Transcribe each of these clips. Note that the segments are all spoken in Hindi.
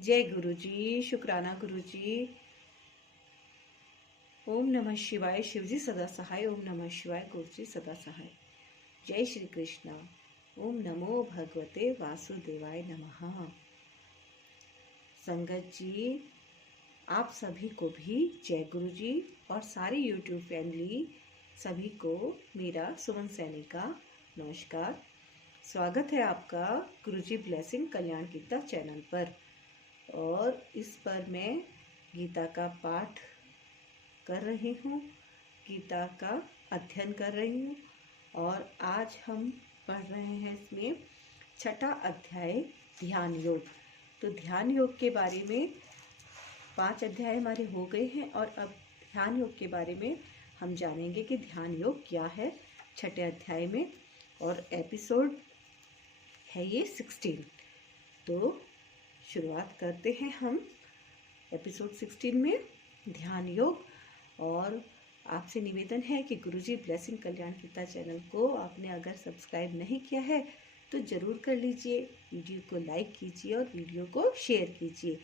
जय गुरु जी, शुक्राना गुरु जी। ओम नमः शिवाय, शिवजी सदा सहाय। ओम नमः शिवाय, गुरु जी सदा सहाय। जय श्री कृष्णा। ओम नमो भगवते वासुदेवाय नमः। संगत जी, आप सभी को भी जय गुरु जी और सारी यूट्यूब फैमिली सभी को मेरा सुमन सैनी का नमस्कार। स्वागत है आपका गुरुजी ब्लेसिंग कल्याण गीता चैनल पर। और इस पर मैं गीता का पाठ कर रही हूँ, गीता का अध्ययन कर रही हूँ। और आज हम पढ़ रहे हैं इसमें छठा अध्याय ध्यान योग। तो ध्यान योग के बारे में 5 अध्याय हमारे हो गए हैं और अब ध्यान योग के बारे में हम जानेंगे कि ध्यान योग क्या है छठे अध्याय में। और एपिसोड है ये 16। तो शुरुआत करते हैं हम एपिसोड 16 में ध्यान योग। और आपसे निवेदन है कि गुरुजी ब्लेसिंग कल्याण गीता चैनल को आपने अगर सब्सक्राइब नहीं किया है तो ज़रूर कर लीजिए, वीडियो को लाइक कीजिए और वीडियो को शेयर कीजिए।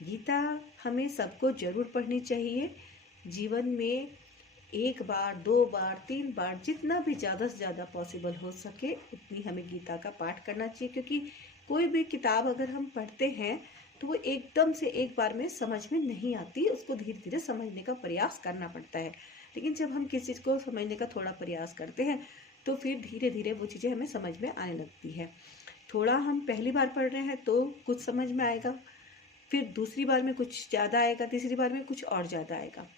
गीता हमें सबको ज़रूर पढ़नी चाहिए। जीवन में 1 बार, 2 बार, 3 बार, जितना भी ज़्यादा से ज़्यादा पॉसिबल हो सके उतनी हमें गीता का पाठ करना चाहिए। क्योंकि कोई भी किताब अगर हम पढ़ते हैं तो वो एकदम से एक बार में समझ में नहीं आती, उसको धीरे धीरे समझने का प्रयास करना पड़ता है। लेकिन जब हम किसी चीज़ को समझने का थोड़ा प्रयास करते हैं तो फिर धीरे धीरे वो चीज़ें हमें समझ में आने लगती है। थोड़ा हम पहली बार पढ़ रहे हैं तो कुछ समझ में आएगा, फिर दूसरी बार में कुछ ज़्यादा आएगा, तीसरी बार में कुछ और ज़्यादा आएगा।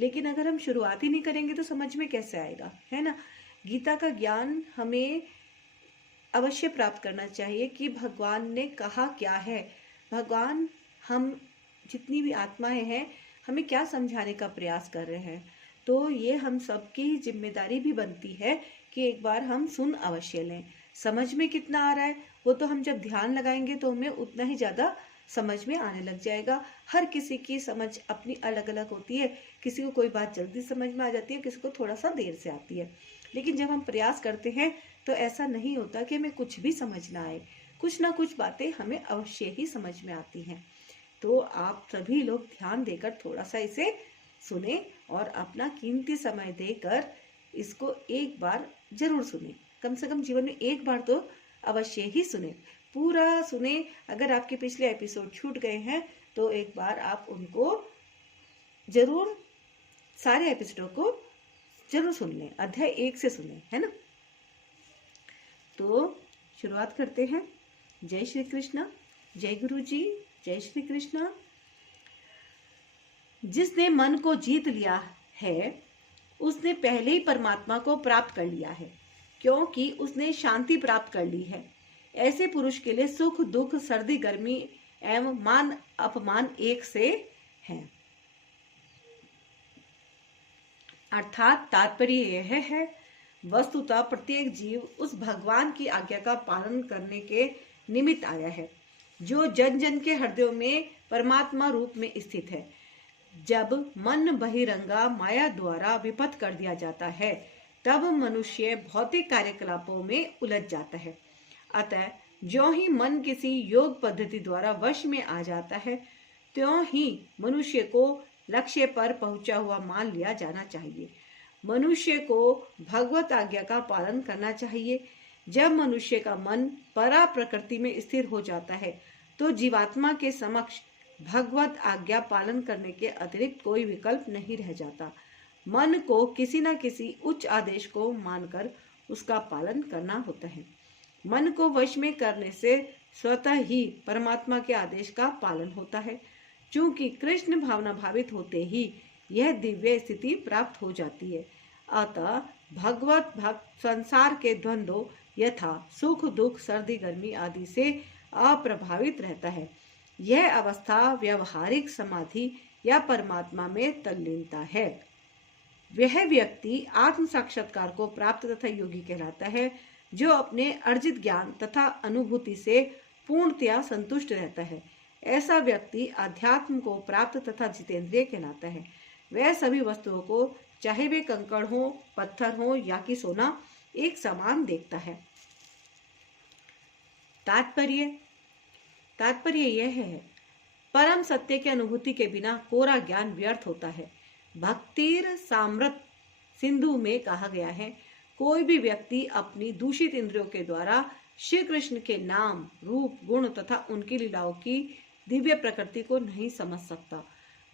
लेकिन अगर हम शुरुआत ही नहीं करेंगे तो समझ में कैसे आएगा, है ना। गीता का ज्ञान हमें अवश्य प्राप्त करना चाहिए कि भगवान ने कहा क्या है, भगवान हम जितनी भी आत्माएं हैं हमें क्या समझाने का प्रयास कर रहे हैं। तो ये हम सबकी जिम्मेदारी भी बनती है कि एक बार हम सुन अवश्य लें। समझ में कितना आ रहा है वो तो हम जब ध्यान लगाएंगे तो हमें उतना ही ज़्यादा समझ में आने लग जाएगा। हर किसी की समझ अपनी अलग अलग होती है। किसी को कोई बात जल्दी समझ में आ जाती है, किसी को थोड़ा सा देर से आती है। लेकिन जब हम प्रयास करते हैं तो ऐसा नहीं होता कि हमें कुछ भी समझ ना आए, कुछ ना कुछ बातें हमें अवश्य ही समझ में आती हैं। तो आप सभी लोग ध्यान देकर थोड़ा सा इसे सुने और अपना कीमती समय देकर इसको एक बार जरूर सुने। कम से कम जीवन में एक बार तो अवश्य ही सुने, पूरा सुने। अगर आपके पिछले एपिसोड छूट गए हैं तो एक बार आप उनको जरूर, सारे एपिसोडों को जरूर सुन लें, अध्याय 1 से सुने, है ना। तो शुरुआत करते हैं। जय श्री कृष्ण, जय गुरु जी, जय श्री कृष्ण। जिसने मन को जीत लिया है उसने पहले ही परमात्मा को प्राप्त कर लिया है, क्योंकि उसने शांति प्राप्त कर ली है। ऐसे पुरुष के लिए सुख दुख, सर्दी गर्मी एवं मान अपमान एक से हैं। अर्थात तात्पर्य यह है, वस्तुतः प्रत्येक जीव उस भगवान की आज्ञा का पालन करने के निमित्त आया है जो जन जन के हृदयों में परमात्मा रूप में स्थित है। जब मन बहिरंगा माया द्वारा विपथ कर दिया जाता है तब मनुष्य भौतिक कार्यकलापों में उलझ जाता है। अतः ज्यों ही मन किसी योग पद्धति द्वारा वश में आ जाता है त्यों ही मनुष्य को लक्ष्य पर पहुंचा हुआ मान लिया जाना चाहिए। मनुष्य को भगवत आज्ञा का पालन करना चाहिए। जब मनुष्य का मन परा प्रकृति में स्थिर हो जाता है तो जीवात्मा के समक्ष भगवत आज्ञा पालन करने के अतिरिक्त कोई विकल्प नहीं रह जाता। मन को किसी न किसी उच्च आदेश को मानकर उसका पालन करना होता है। मन को वश में करने से स्वतः ही परमात्मा के आदेश का पालन होता है। चूंकि कृष्ण भावना भावित होते ही यह दिव्य स्थिति प्राप्त हो जाती है। अतः भगवत भक्त संसार के द्वंद्वों यथा सुख दुख, सर्दी गर्मी आदि से अप्रभावित रहता है। यह अवस्था व्यवहारिक समाधि या परमात्मा में तल्लीनता है। वह व्यक्ति आत्म साक्षात्कार को प्राप्त तथा योगी कहलाता है जो अपने अर्जित ज्ञान तथा अनुभूति से पूर्णतया संतुष्ट रहता है। ऐसा व्यक्ति अध्यात्म को प्राप्त तथा जितेंद्रिय कहलाता है। वह सभी वस्तुओं को, चाहे वे कंकड़ हो, पत्थर हो या कि सोना, एक समान देखता है। तात्पर्य यह है, परम सत्य की अनुभूति के बिना कोरा ज्ञान व्यर्थ होता है। भक्तिर सामृत सिंधु में कहा गया है, कोई भी व्यक्ति अपनी दूषित इंद्रियों के द्वारा श्री कृष्ण के नाम, रूप, गुण तथा उनकी लीलाओं की दिव्य प्रकृति को नहीं समझ सकता।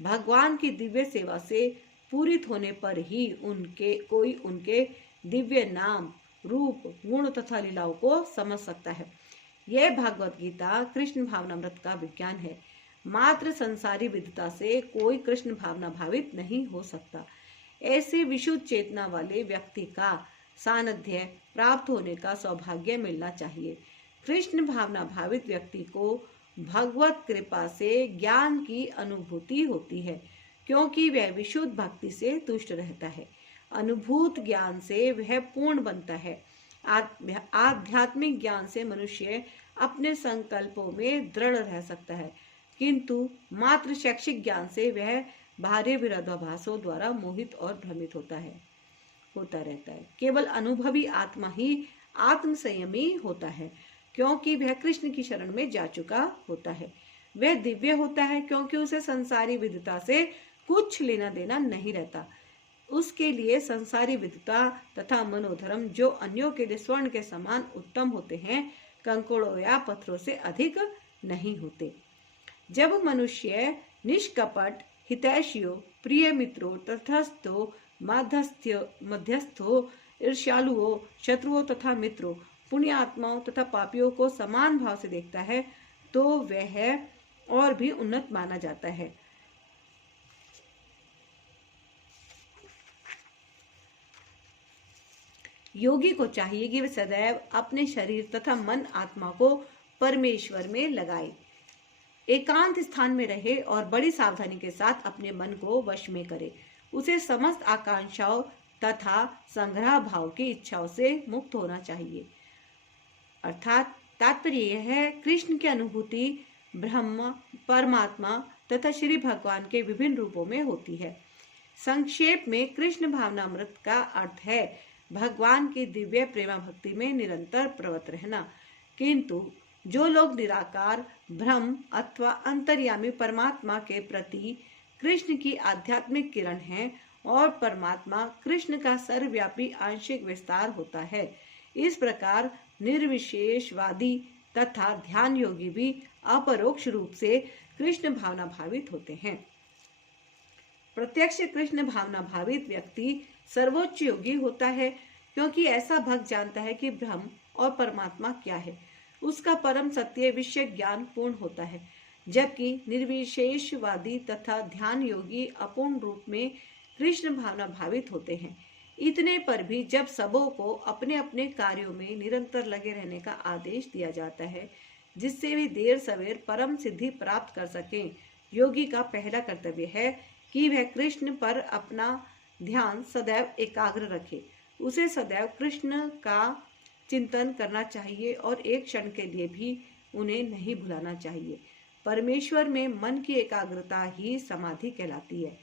भगवान की दिव्य सेवा से पूरित होने पर ही उनके दिव्य नाम, रूप, गुण तथा लीलाओं को समझ सकता है। यह भागवत गीता कृष्ण भावनामृत का विज्ञान है। मात्र संसारी विद्वता से कोई कृष्ण भावना भावित नहीं हो सकता। ऐसे विशुद्ध चेतना वाले व्यक्ति का सानिध्य प्राप्त होने का सौभाग्य मिलना चाहिए। कृष्ण भावना भावित व्यक्ति को भगवत कृपा से ज्ञान की अनुभूति होती है, क्योंकि वह विशुद्ध भक्ति से तुष्ट रहता है। अनुभूत ज्ञान से वह पूर्ण बनता है। आध्यात्मिक ज्ञान से मनुष्य अपने संकल्पों में दृढ़ रह सकता है, किंतु मात्र शैक्षिक ज्ञान से वह बाहरी विरोधाभासों द्वारा मोहित और भ्रमित होता रहता है। केवल अनुभवी आत्मा ही आत्म संयमी होता है, क्योंकि वह कृष्ण की शरण में जा चुका होता है। वह दिव्य होता है, क्योंकि उसे संसारी विद्वता से कुछ लेना देना नहीं रहता। उसके लिए संसारी विद्वता तथा मनोधर्म, जो अन्यों के लिए स्वर्ण के समान उत्तम होते हैं, कंकड़ों या पत्थरों से अधिक नहीं होते। जब मनुष्य निष्कपट, हितैषियों, प्रिय मित्रों, तटस्थों, मध्यस्थों, ईर्ष्यालुओं, शत्रुओं तथा मित्रों, पुण्यात्माओं तथा पापियों को समान भाव से देखता है, तो वह और भी उन्नत माना जाता है। योगी को चाहिए कि वह सदैव अपने शरीर तथा मन आत्मा को परमेश्वर में लगाए, एकांत स्थान में रहे और बड़ी सावधानी के साथ अपने मन को वश में करे। उसे समस्त आकांक्षाओं तथा संग्रह भाव की इच्छाओं से मुक्त होना चाहिए। अर्थात तात्पर्य यह है, कृष्ण की अनुभूति ब्रह्म, परमात्मा तथा श्री भगवान के विभिन्न रूपों में होती है। संक्षेप में कृष्ण भावनामृत का अर्थ है भगवान की दिव्य प्रेमा भक्ति में निरंतर प्रवृत्त रहना। किंतु जो लोग निराकार ब्रह्म अथवा अंतर्यामी परमात्मा के प्रति कृष्ण की आध्यात्मिक किरण हैं और परमात्मा कृष्ण का सर्वव्यापी आंशिक विस्तार होता है, इस प्रकार निर्विशेषवादी तथा ध्यान योगी भी अपरोक्ष रूप से कृष्ण भावना भावित होते हैं। प्रत्यक्ष कृष्ण भावना भावित व्यक्ति सर्वोच्च योगी होता है, क्योंकि ऐसा भक्त जानता है कि ब्रह्म और परमात्मा क्या है। उसका परम सत्य विषय ज्ञान पूर्ण होता है, जबकि निर्विशेषवादी तथा ध्यान योगी अपूर्ण रूप में कृष्ण भावना भावित होते हैं। इतने पर भी जब सबों को अपने अपने कार्यों में निरंतर लगे रहने का आदेश दिया जाता है, जिससे वे देर सवेर परम सिद्धि प्राप्त कर सकें, योगी का पहला कर्तव्य है कि वह कृष्ण पर अपना ध्यान सदैव एकाग्र रखे। उसे सदैव कृष्ण का चिंतन करना चाहिए और एक क्षण के लिए भी उन्हें नहीं भुलाना चाहिए। परमेश्वर में मन की एकाग्रता ही समाधि कहलाती है।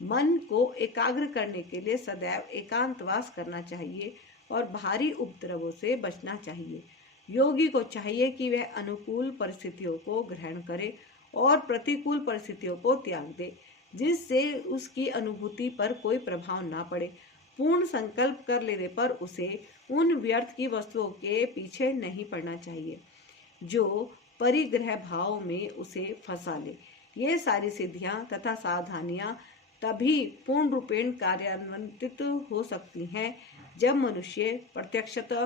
मन को एकाग्र करने के लिए सदैव एकांतवास करना चाहिए और बाहरी उपद्रवों से बचना चाहिए। योगी को चाहिए कि वह अनुकूल परिस्थितियों को ग्रहण करे और प्रतिकूल परिस्थितियों को त्याग दे, जिससे उसकी अनुभूति पर कोई प्रभाव ना पड़े। पूर्ण संकल्प कर लेने पर उसे उन व्यर्थ की वस्तुओं के पीछे नहीं पड़ना चाहिए जो परिग्रह भाव में उसे फंसा ले। ये सारी सिद्धियां तथा सावधानियां तभी पूर्ण रूपेण कार्यान्वित हो सकती हैं जब मनुष्य प्रत्यक्षतः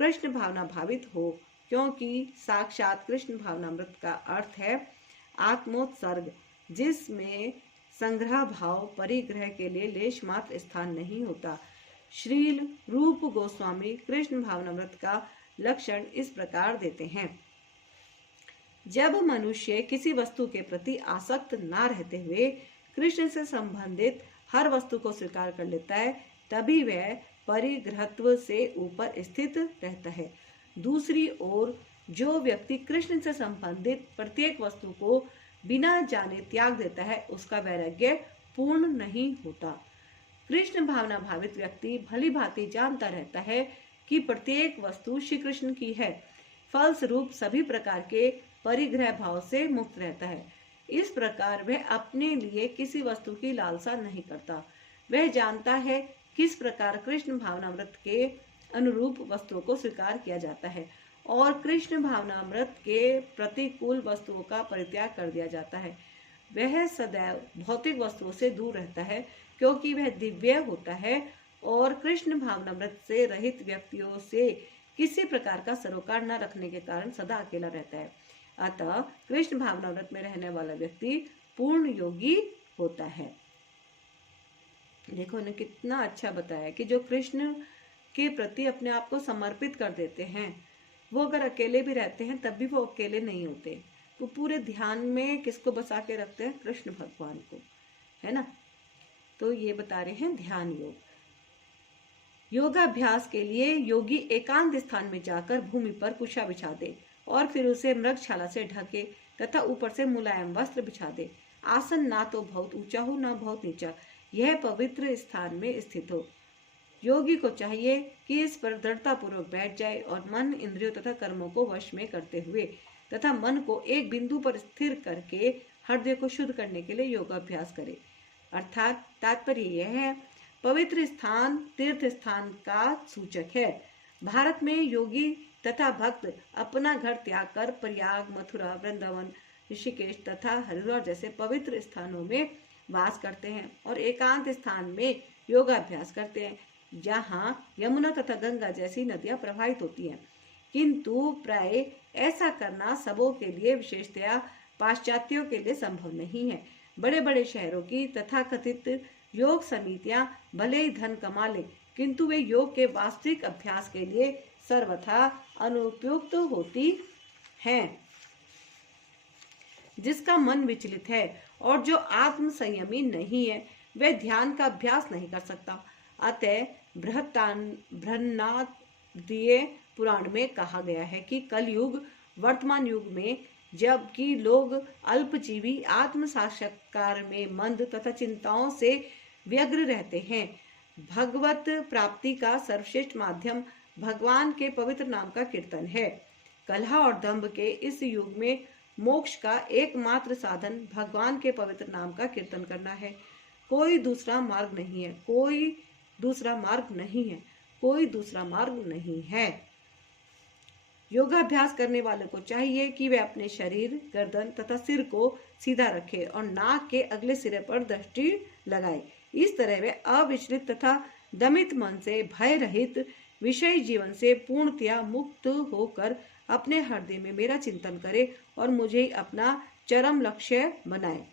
कृष्ण भावना भावित हो, क्योंकि साक्षात कृष्ण भावनामृत का अर्थ है आत्मोत्सर्ग, जिसमें संग्रह भाव परिग्रह के लिए लेश मात्र स्थान नहीं होता। श्रील रूप गोस्वामी कृष्ण भावनामृत का लक्षण इस प्रकार देते हैं। जब मनुष्य किसी वस्तु के प्रति आसक्त ना रहते हुए कृष्ण से संबंधित हर वस्तु को स्वीकार कर लेता है, तभी वह परिग्रहत्व से ऊपर स्थित रहता है। दूसरी ओर जो व्यक्ति कृष्ण से संबंधित प्रत्येक वस्तु को बिना जाने त्याग देता है, उसका वैराग्य पूर्ण नहीं होता। कृष्ण भावना भावित व्यक्ति भली भांति जानता रहता है कि प्रत्येक वस्तु श्री कृष्ण की है, फलस्वरूप सभी प्रकार के परिग्रह भाव से मुक्त रहता है। इस प्रकार वह अपने लिए किसी वस्तु की लालसा नहीं करता। वह जानता है किस प्रकार कृष्ण भावनामृत के अनुरूप वस्तुओं को स्वीकार किया जाता है और कृष्ण भावनामृत के प्रतिकूल वस्तुओं का परित्याग कर दिया जाता है। वह सदैव भौतिक वस्तुओं से दूर रहता है क्योंकि वह दिव्य होता है और कृष्ण भावनामृत से रहित व्यक्तियों से किसी प्रकार का सरोकार न रखने के कारण सदा अकेला रहता है। अतः कृष्ण भावनामृत में रहने वाला व्यक्ति पूर्ण योगी होता है। देखो ने कितना अच्छा बताया कि जो कृष्ण के प्रति अपने आप को समर्पित कर देते हैं, वो अगर अकेले भी रहते हैं तब भी वो अकेले नहीं होते। वो पूरे ध्यान में किसको बसा के रखते हैं? कृष्ण भगवान को, है ना। तो ये बता रहे हैं ध्यान योग। योगाभ्यास के लिए योगी एकांत स्थान में जाकर भूमि पर कुशा बिछा दे और फिर उसे मृगशाला से ढके तथा ऊपर से मुलायम वस्त्र बिछा दे। आसन ना तो बहुत ऊंचा हो ना बहुत नीचा, यह पवित्र स्थान में स्थित हो। योगी को चाहिए कि इस पर दृढ़ता पूर्वक बैठ जाए और मन, इंद्रियों तथा कर्मों को वश में करते हुए तथा मन को एक बिंदु पर स्थिर करके हृदय को शुद्ध करने के लिए योगाभ्यास करे। अर्थात तात्पर्य यह है, पवित्र स्थान तीर्थ स्थान का सूचक है। भारत में योगी तथा भक्त अपना घर त्याग कर प्रयाग, मथुरा, वृंदावन, ऋषिकेश तथा हरिद्वार जैसे पवित्र स्थानों में वास करते हैं और एकांत स्थान में योगाभ्यास करते हैं जहाँ यमुना तथा गंगा जैसी नदियां प्रवाहित होती हैं। किंतु प्राय ऐसा करना सबों के लिए, विशेषतया पाश्चात्यों के लिए संभव नहीं है। बड़े बड़े शहरों की तथाकथित योग समितियां भले ही धन कमा ले, किंतु वे योग के वास्तविक अभ्यास के लिए सर्वथा अनुपयुक्त होती हैं। जिसका मन विचलित है और जो आत्म संयमी नहीं है, वह ध्यान का अभ्यास नहीं कर सकता। अतः बृहन्नादीय पुराण में कहा गया है कि कलयुग वर्तमान युग में जबकि लोग अल्पजीवी आत्म साक्षात्कार में मंद तथा चिंताओं से व्यग्र रहते हैं, भगवत प्राप्ति का सर्वश्रेष्ठ माध्यम भगवान के पवित्र नाम का कीर्तन है। कलह और दंभ के इस युग में मोक्ष का एकमात्र साधन भगवान के पवित्र नाम का कीर्तन करना है। कोई दूसरा मार्ग नहीं है, कोई दूसरा मार्ग नहीं है, कोई दूसरा मार्ग नहीं है। योगाभ्यास करने वाले को चाहिए कि वे अपने शरीर, गर्दन तथा सिर को सीधा रखे और नाक के अगले सिरे पर दृष्टि लगाए। इस तरह वे अविचलित तथा दमित मन से, भय रहित विषय जीवन से पूर्णतया मुक्त होकर अपने हृदय में मेरा चिंतन करे और मुझे अपना चरम लक्ष्य बनाए।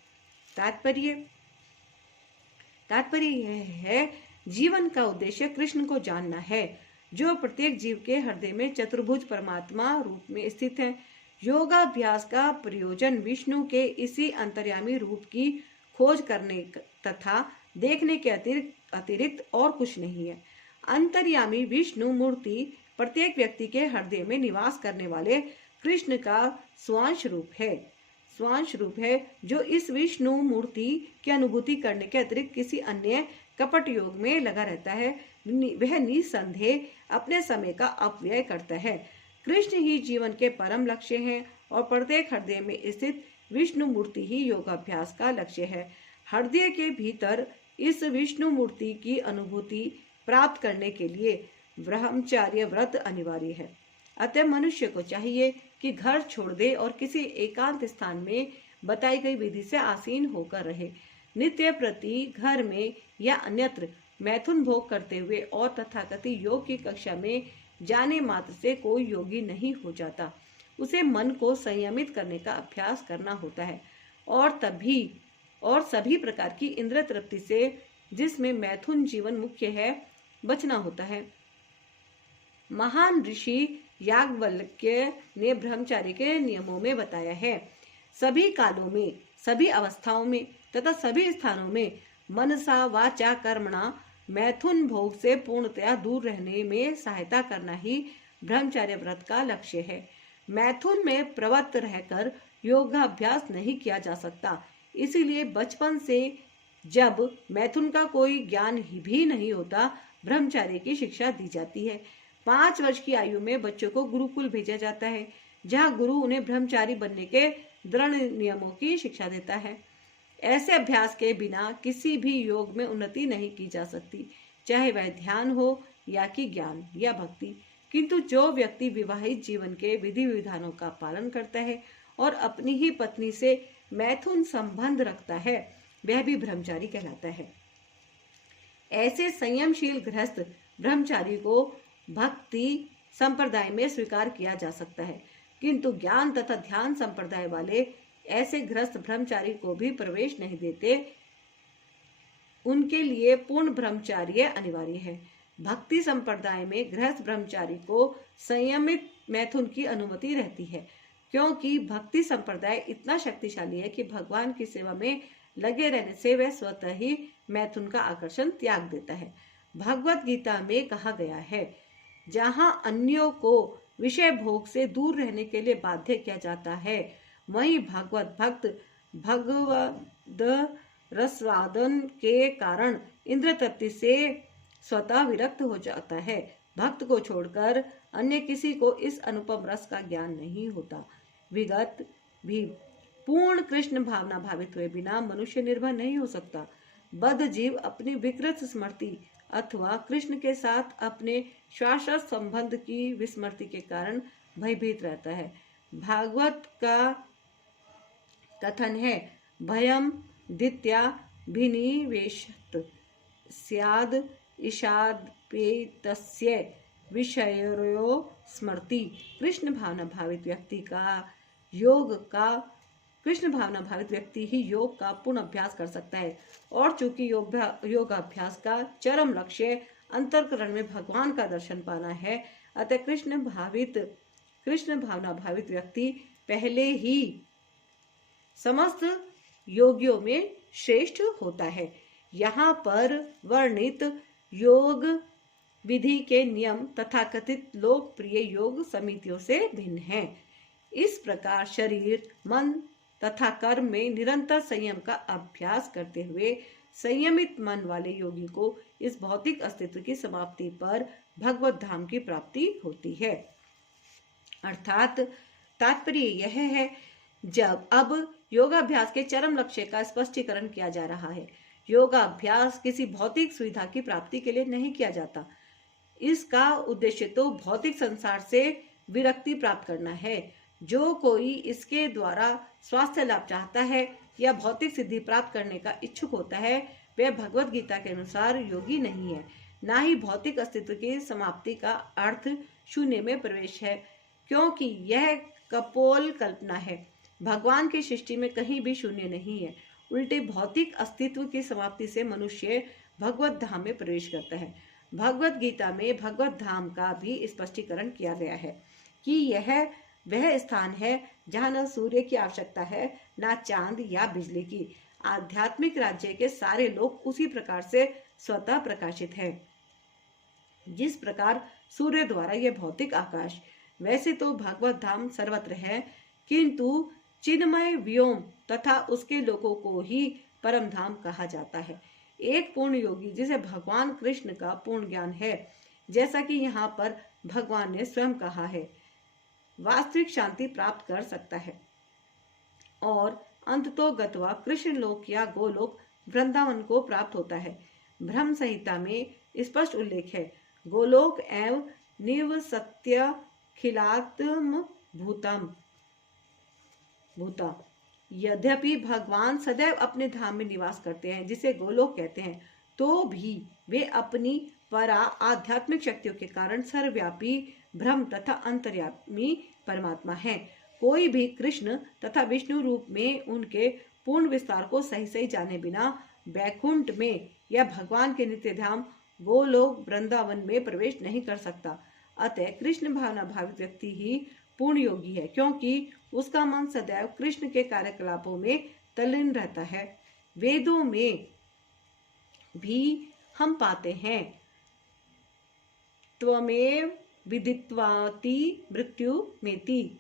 तात्पर्य यह है, जीवन का उद्देश्य कृष्ण को जानना है, जो प्रत्येक जीव के हृदय में चतुर्भुज परमात्मा रूप में स्थित है। योगाभ्यास का प्रयोजन विष्णु के इसी अंतर्यामी रूप की खोज करने तथा देखने के अतिरिक्त और कुछ नहीं है। अंतर्यामी विष्णु मूर्ति प्रत्येक व्यक्ति के हृदय में निवास करने वाले कृष्ण का स्वांश रूप है, जो इस विष्णु मूर्ति की अनुभूति करने के अतिरिक्त किसी अन्य कपट योग में लगा रहता है। वह निसंदेह अपने समय का अपव्यय करता है। कृष्ण ही जीवन के परम लक्ष्य हैं और प्रत्येक हृदय में स्थित विष्णु मूर्ति ही योगाभ्यास का लक्ष्य है। हृदय के भीतर इस विष्णु मूर्ति की अनुभूति प्राप्त करने के लिए ब्रह्मचर्य व्रत अनिवार्य है। अतः मनुष्य को चाहिए कि घर छोड़ दे और किसी एकांत स्थान में बताई गई विधि से आसीन होकर रहे। नित्य प्रति घर में या अन्यत्र मैथुन भोग करते हुए और तथाकथित योग की कक्षा में जाने मात्र से कोई योगी नहीं हो जाता। उसे मन को संयमित करने का अभ्यास करना होता है और सभी प्रकार की इंद्रिय तृप्ति से, जिसमें मैथुन जीवन मुख्य है, बचना होता है। महान ऋषि याज्ञवल्क्य ने ब्रह्मचार्य के नियमों में बताया है, सभी कालों में, सभी अवस्थाओं में तथा सभी स्थानों में मनसा वाचा कर्मणा मैथुन भोग से पूर्णतया दूर रहने में सहायता करना ही ब्रह्मचर्य व्रत का लक्ष्य है। मैथुन में प्रवृत्त रहकर योगाभ्यास नहीं किया जा सकता। इसीलिए बचपन से जब मैथुन का कोई ज्ञान भी नहीं होता, ब्रह्मचर्य की शिक्षा दी जाती है। 5 वर्ष की आयु में बच्चों को गुरुकुल भेजा जाता है, जहाँ गुरु उन्हें ब्रह्मचारी बनने के दृढ़ नियमों की शिक्षा देता है। ऐसे अभ्यास के बिना किसी भी योग में उन्नति नहीं की जा सकती, चाहे वह ध्यान हो या कि ज्ञान या भक्ति। किंतु जो व्यक्ति विवाहित जीवन के विधि विधानों का पालन करता है और अपनी ही पत्नी से मैथुन संबंध रखता है, वह भी ब्रह्मचारी कहलाता है। ऐसे संयमशील गृहस्थ ब्रह्मचारी को भक्ति संप्रदाय में स्वीकार किया जा सकता है, किंतु ज्ञान तथा ध्यान संप्रदाय वाले ऐसे गृहस्थ ब्रह्मचारी को भी प्रवेश नहीं देते। उनके लिए पूर्ण ब्रह्मचार्य अनिवार्य है। भक्ति संप्रदाय में गृहस्थ ब्रह्मचारी को संयमित मैथुन की अनुमति रहती है, क्योंकि भक्ति संप्रदाय इतना शक्तिशाली है कि भगवान की सेवा में लगे रहने से वह स्वतः ही मैथुन का आकर्षण त्याग देता है। भगवत गीता में कहा गया है, जहां अन्यों को विषय भोग से दूर रहने के लिए बाध्य किया जाता है, वहीं भागवत भक्त भगवद रसवादन के कारण इंद्र तृप्ति से स्वतः विरक्त हो जाता है। भक्त को छोड़कर अन्य किसी को इस अनुपम रस का ज्ञान नहीं होता। विगत भी पूर्ण कृष्ण भावना भावित हुए बिना मनुष्य निर्भय नहीं हो सकता। बद्ध जीव अपनी विकृत स्मृति अथवा कृष्ण के साथ अपने शाश्वत संबंध की विस्मृति के कारण भयभीत रहता है। भागवत का कथन है, भयम दित्या भिनिवेशत स्याद ईशादपेतस्य विषयो स्मृति। कृष्ण भावना भावित व्यक्ति ही योग का पूर्ण अभ्यास कर सकता है। और चूंकि योगाभ्यास का चरम लक्ष्य अंतःकरण में भगवान का दर्शन पाना है, अतः कृष्ण भावना भावित व्यक्ति पहले ही समस्त योगियों में श्रेष्ठ होता है। यहाँ पर वर्णित योग विधि के नियम तथाकथित लोकप्रिय योग समितियों से भिन्न हैं। इस प्रकार शरीर, मन तथा कर्म में निरंतर संयम का अभ्यास करते हुए संयमित मन वाले योगी को इस भौतिक अस्तित्व की समाप्ति पर भगवत धाम की प्राप्ति होती है। अर्थात तात्पर्य यह है, जब अब योगाभ्यास के चरम लक्ष्य का स्पष्टीकरण किया जा रहा है। योगाभ्यास किसी भौतिक सुविधा की प्राप्ति के लिए नहीं किया जाता। इसका उद्देश्य तो भौतिक संसार से विरक्ति प्राप्त करना है। जो कोई इसके द्वारा स्वास्थ्य लाभ चाहता है या भौतिक सिद्धि प्राप्त करने का इच्छुक होता है, वह भगवत गीता के अनुसार योगी नहीं है। ना ही भौतिक अस्तित्व की समाप्ति का अर्थ शून्य में प्रवेश है, क्योंकि यह कपोल कल्पना है। भगवान की सृष्टि में कहीं भी शून्य नहीं है। उल्टे भौतिक अस्तित्व की समाप्ति से मनुष्य भगवत धाम में प्रवेश करता है। भगवत गीता में भगवत धाम का भी स्पष्टीकरण किया गया है कि यह वह स्थान है जहाँ न सूर्य की आवश्यकता है, न चांद या बिजली की। आध्यात्मिक राज्य के सारे लोग उसी प्रकार से स्वतः प्रकाशित है, जिस प्रकार सूर्य द्वारा यह भौतिक आकाश। वैसे तो भगवत धाम सर्वत्र है, किंतु चिन्मय व्योम तथा उसके लोगों को ही परम धाम कहा जाता है। एक पूर्ण योगी जिसे भगवान कृष्ण का पूर्ण ज्ञान है, जैसा कि यहाँ पर भगवान ने स्वयं कहा है, वास्तविक शांति प्राप्त कर सकता है और अंततोगत्वा कृष्ण लोक या गोलोक वृंदावन को प्राप्त होता है। ब्रह्म संहिता में स्पष्ट उल्लेख है, गोलोक एवं निवसत्य खिलात्म भूता। यद्यपि भगवान सदैव अपने धाम में निवास करते हैं, जिसे गोलोक कहते हैं, तो भी वे अपनी परा आध्यात्मिक शक्तियों के कारण सर्वव्यापी ब्रह्म तथा अंतर्यामी परमात्मा है। कोई भी कृष्ण तथा विष्णु रूप में उनके पूर्ण विस्तार को सही जाने बिना वैकुंठ में या भगवान के नित्य धाम गोलोक वृंदावन में प्रवेश नहीं कर सकता। अतः कृष्ण भावना भावित व्यक्ति ही पूर्ण योगी है, क्योंकि उसका मन सदैव कृष्ण के कार्यकलापों में तल्लीन रहता है। वेदों में भी हम पाते हैं, त्वमेव विदित्वाति मृत्यु मेति।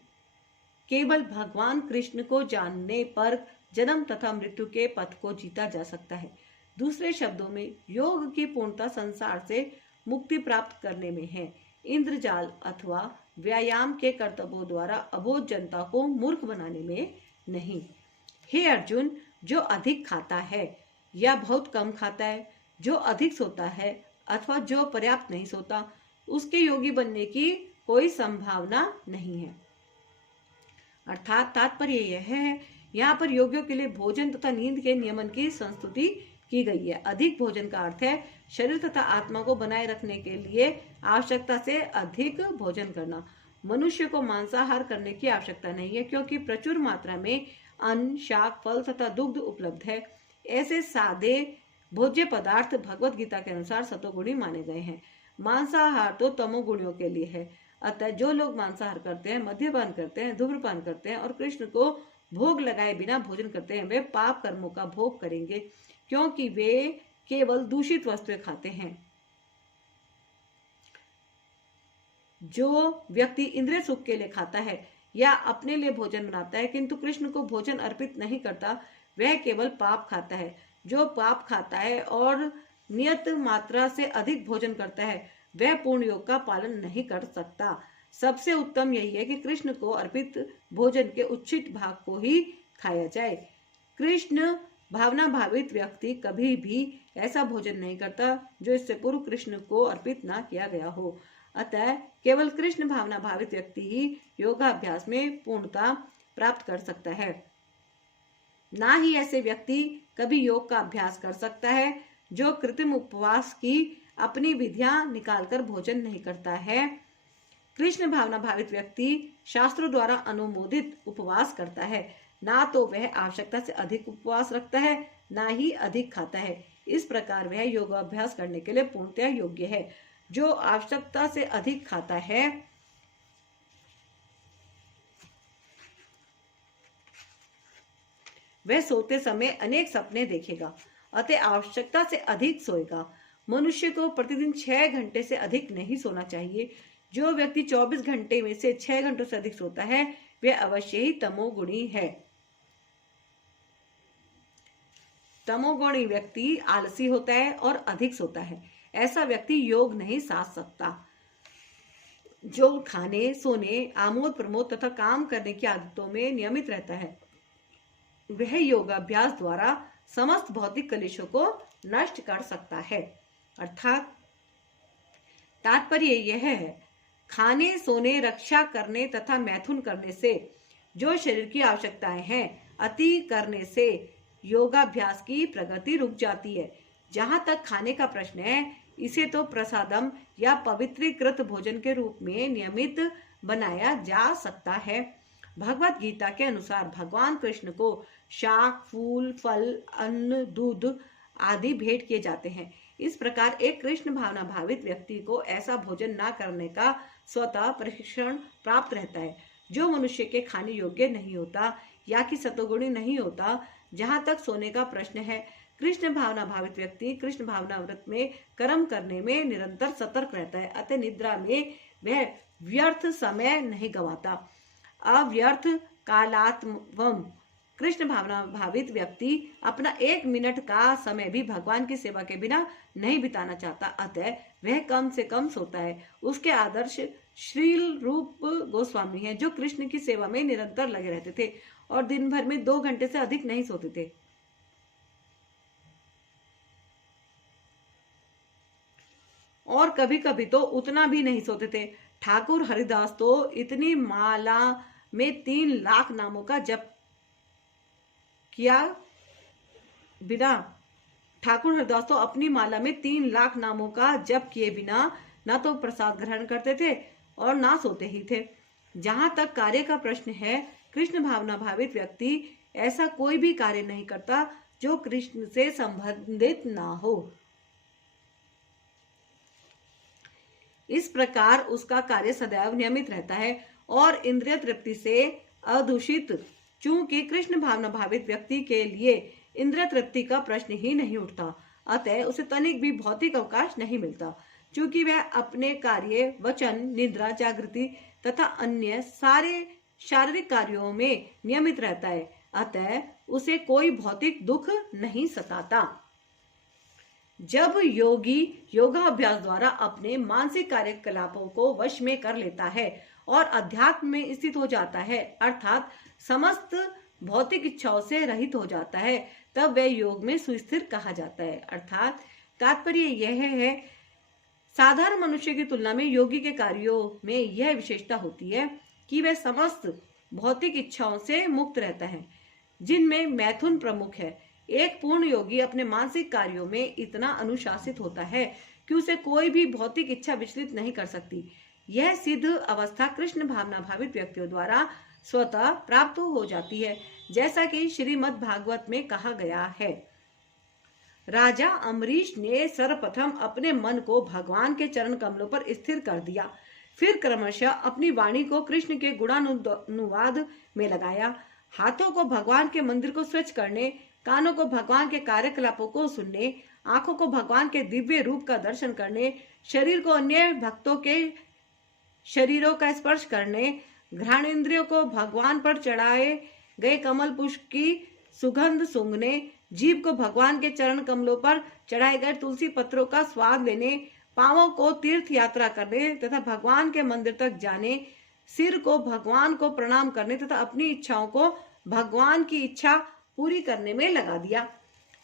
केवल भगवान कृष्ण को जानने पर जन्म तथा मृत्यु के पथ को जीता जा सकता है। दूसरे शब्दों में योग की पूर्णता संसार से मुक्ति प्राप्त करने में है। इंद्रजाल अथवा व्यायाम के कर्तव्यों द्वारा अबोध जनता को मूर्ख बनाने में नहीं। हे अर्जुन, जो अधिक खाता है या बहुत कम खाता है, जो अधिक सोता है अथवा जो पर्याप्त नहीं सोता, उसके योगी बनने की कोई संभावना नहीं है। अर्थात तात्पर्य यह है, यहाँ पर योगियों के लिए भोजन तथा नींद के नियमन की संस्तुति की गई है। अधिक भोजन का अर्थ है शरीर तथा आत्मा को बनाए रखने के लिए आवश्यकता से अधिक भोजन करना। मनुष्य को मांसाहार करने की आवश्यकता नहीं है, क्योंकि प्रचुर मात्रा में अन्न, शाक, फल तथा दुग्ध उपलब्ध है। ऐसे सादे भोज्य पदार्थ भगवत गीता के अनुसार सतोगुणी माने गए हैं। मांसाहार तो तमोगुणियों के लिए है। अतः जो लोग मांसाहार करते हैं, मद्यपान करते हैं, धूम्रपान करते हैं और कृष्ण को भोग लगाए बिना भोजन करते हैं, वे पाप कर्मों का भोग करेंगे, क्योंकि वे केवल दूषित वस्तुएं खाते हैं। जो व्यक्ति इंद्रिय सुख के लिए खाता है या अपने लिए भोजन बनाता है किंतु कृष्ण को भोजन अर्पित नहीं करता, वह केवल पाप खाता है। जो पाप खाता है और नियत मात्रा से अधिक भोजन करता है, वह पूर्ण योग का पालन नहीं कर सकता। सबसे उत्तम यही है कि कृष्ण को अर्पित भोजन के उच्छिष्ट भाग को ही खाया जाए। कृष्ण भावना भावित व्यक्ति कभी भी ऐसा भोजन नहीं करता जो इससे पूर्व कृष्ण को अर्पित ना किया गया हो। अतः केवल कृष्ण भावना भावित व्यक्ति ही योगाभ्यास में पूर्णता प्राप्त कर सकता है। ना ही ऐसे व्यक्ति कभी योग का अभ्यास कर सकता है जो कृत्रिम उपवास की अपनी विधियां निकालकर भोजन नहीं करता है। कृष्ण भावना भावित व्यक्ति शास्त्रों द्वारा अनुमोदित उपवास करता है। ना तो वह आवश्यकता से अधिक उपवास रखता है, ना ही अधिक खाता है। इस प्रकार वह योगाभ्यास करने के लिए पूर्णतया योग्य है। जो आवश्यकता से अधिक खाता है वह सोते समय अनेक सपने देखेगा, अतः आवश्यकता से अधिक सोएगा। मनुष्य को प्रतिदिन 6 घंटे से अधिक नहीं सोना चाहिए। जो व्यक्ति 24 घंटे में से 6 घंटों से अधिक सोता है, वह अवश्य ही तमोगुणी है। तमोगुणी व्यक्ति आलसी होता है और अधिक सोता है। ऐसा व्यक्ति योग नहीं साध सकता। जो खाने, सोने, आमोद प्रमोद तथा काम करने की आदतों में नियमित रहता है, वह योगाभ्यास द्वारा समस्त भौतिक कलेशों को नष्ट कर सकता है। अर्थात तात्पर्य यह है, खाने, सोने, रक्षा करने तथा मैथुन करने से जो शरीर की आवश्यकताएं हैं, अति करने से योगाभ्यास की प्रगति रुक जाती है। जहां तक खाने का प्रश्न है, इसे तो प्रसादम या पवित्रीकृत भोजन के रूप में नियमित बनाया जा सकता है। भगवत गीता के अनुसार भगवान कृष्ण को शाक, फूल, फल, अन्न, दूध आदि भेंट किए जाते हैं। इस प्रकार एक कृष्ण भावना भावित व्यक्ति को ऐसा भोजन न करने का स्वतः प्रशिक्षण प्राप्त रहता है जो मनुष्य के खाने योग्य नहीं होता या कि सतोगुणी नहीं होता। जहाँ तक सोने का प्रश्न है, कृष्ण भावना भावित व्यक्ति कृष्ण भावना व्रत में कर्म करने में निरंतर सतर्क रहता है, अतः निद्रा में वह व्यर्थ समय नहीं गंवाता। अव्यर्थ कालात्मवम कृष्ण भावना भावित व्यक्ति अपना 1 मिनट का समय भी भगवान की सेवा के बिना नहीं बिताना चाहता, अतः वह कम से कम सोता है। उसके आदर्श श्रील रूप गोस्वामी हैं, जो कृष्ण की सेवा में निरंतर लगे रहते थे और दिन भर में 2 घंटे से अधिक नहीं सोते थे। और कभी कभी तो उतना भी नहीं सोते थे। ठाकुर हरिदास तो इतनी माला में 3 लाख नामों का जप किया बिना ठाकुर हरिदास तो अपनी माला में 3 लाख नामों का जप किए बिना ना तो प्रसाद ग्रहण करते थे और ना सोते ही थे। जहां तक कार्य का प्रश्न है, कृष्ण भावना भावित व्यक्ति ऐसा कोई भी कार्य नहीं करता जो कृष्ण से संबंधित ना हो। इस प्रकार उसका कार्य सदैव नियमित रहता है और इंद्रिय तृप्ति से अदूषित। चूंकि कृष्ण भावना भावित व्यक्ति के लिए इंद्रिय तृप्ति का प्रश्न ही नहीं उठता, अतः उसे तनिक भी भौतिक अवकाश नहीं मिलता। चूंकि वह अपने कार्य, वचन, निद्रा, जागृति तथा अन्य सारे शारीरिक कार्यों में नियमित रहता है, अतः उसे कोई भौतिक दुख नहीं सताता। जब योगी योगाभ्यास द्वारा अपने मानसिक कार्यकलापों को वश में कर लेता है और अध्यात्म में स्थित हो जाता है, अर्थात समस्त भौतिक इच्छाओं से रहित हो जाता है, तब वह योग में सुस्थिर कहा जाता है। अर्थात तात्पर्य यह है, साधारण मनुष्य की तुलना में योगी के कार्यों में यह विशेषता होती है कि वह समस्त भौतिक इच्छाओं से मुक्त रहता है, जिनमें मैथुन प्रमुख है। एक पूर्ण योगी अपने मानसिक कार्यों में इतना अनुशासित होता है कि उसे कोई भी भौतिक इच्छा विचलित नहीं कर सकती। यह सिद्ध अवस्था कृष्ण भावना भावित व्यक्तियों द्वारा स्वतः प्राप्त हो जाती है, जैसा कि श्रीमद् भागवत में कहा गया है। राजा अम्बरीश ने सर्वप्रथम अपने मन को भगवान के चरण कमलों पर स्थिर कर दिया, फिर क्रमशः अपनी वाणी को कृष्ण के गुणानुवाद में लगाया। हाथों को भगवान के मंदिर को स्वच्छ करने, कानों को भगवान के कार्यकलापों को सुनने, आंखों को भगवान के दिव्य रूप का दर्शन करने, शरीर को अन्य भक्तों के शरीरों का स्पर्श करने, घ्राणेंद्रियों को भगवान पर चढ़ाए गए कमल पुष्प की सुगंध सूंघने, जीभ को भगवान के चरण कमलों पर चढ़ाए गए तुलसी पत्रों का स्वाद लेने, पांवों को तीर्थ यात्रा करने तथा भगवान के मंदिर तक जाने, सिर को भगवान को प्रणाम करने तथा अपनी इच्छाओं को भगवान की इच्छा पूरी करने में लगा दिया।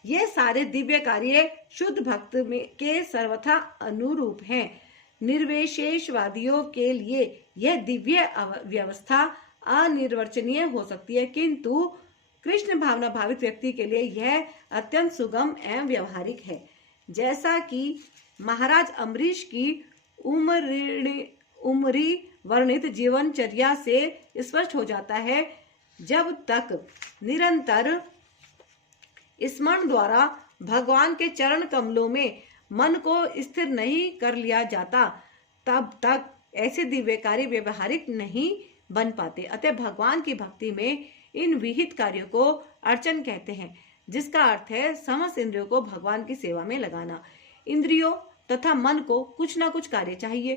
ये सारे दिव्य कार्य शुद्ध भक्त के सर्वथा अनुरूप हैं। निर्विशेषवादियों के लिए यह दिव्य व्यवस्था अनिर्वचनीय हो सकती है, किंतु कृष्ण भावना भावित व्यक्ति के लिए यह अत्यंत सुगम एवं व्यवहारिक है। जैसा कि महाराज अम्बरीश की उमरी वर्णित जीवनचर्या से स्पष्ट हो जाता है, जब तक निरंतर स्मरण द्वारा भगवान के चरण कमलों में मन को स्थिर नहीं कर लिया जाता, तब तक ऐसे दिव्य कार्य व्यवहारिक नहीं बन पाते। अतः भगवान की भक्ति में इन विहित कार्यों को अर्चन कहते हैं, जिसका अर्थ है समस्त इंद्रियों को भगवान की सेवा में लगाना। इंद्रियों तथा मन को कुछ ना कुछ कार्य चाहिए,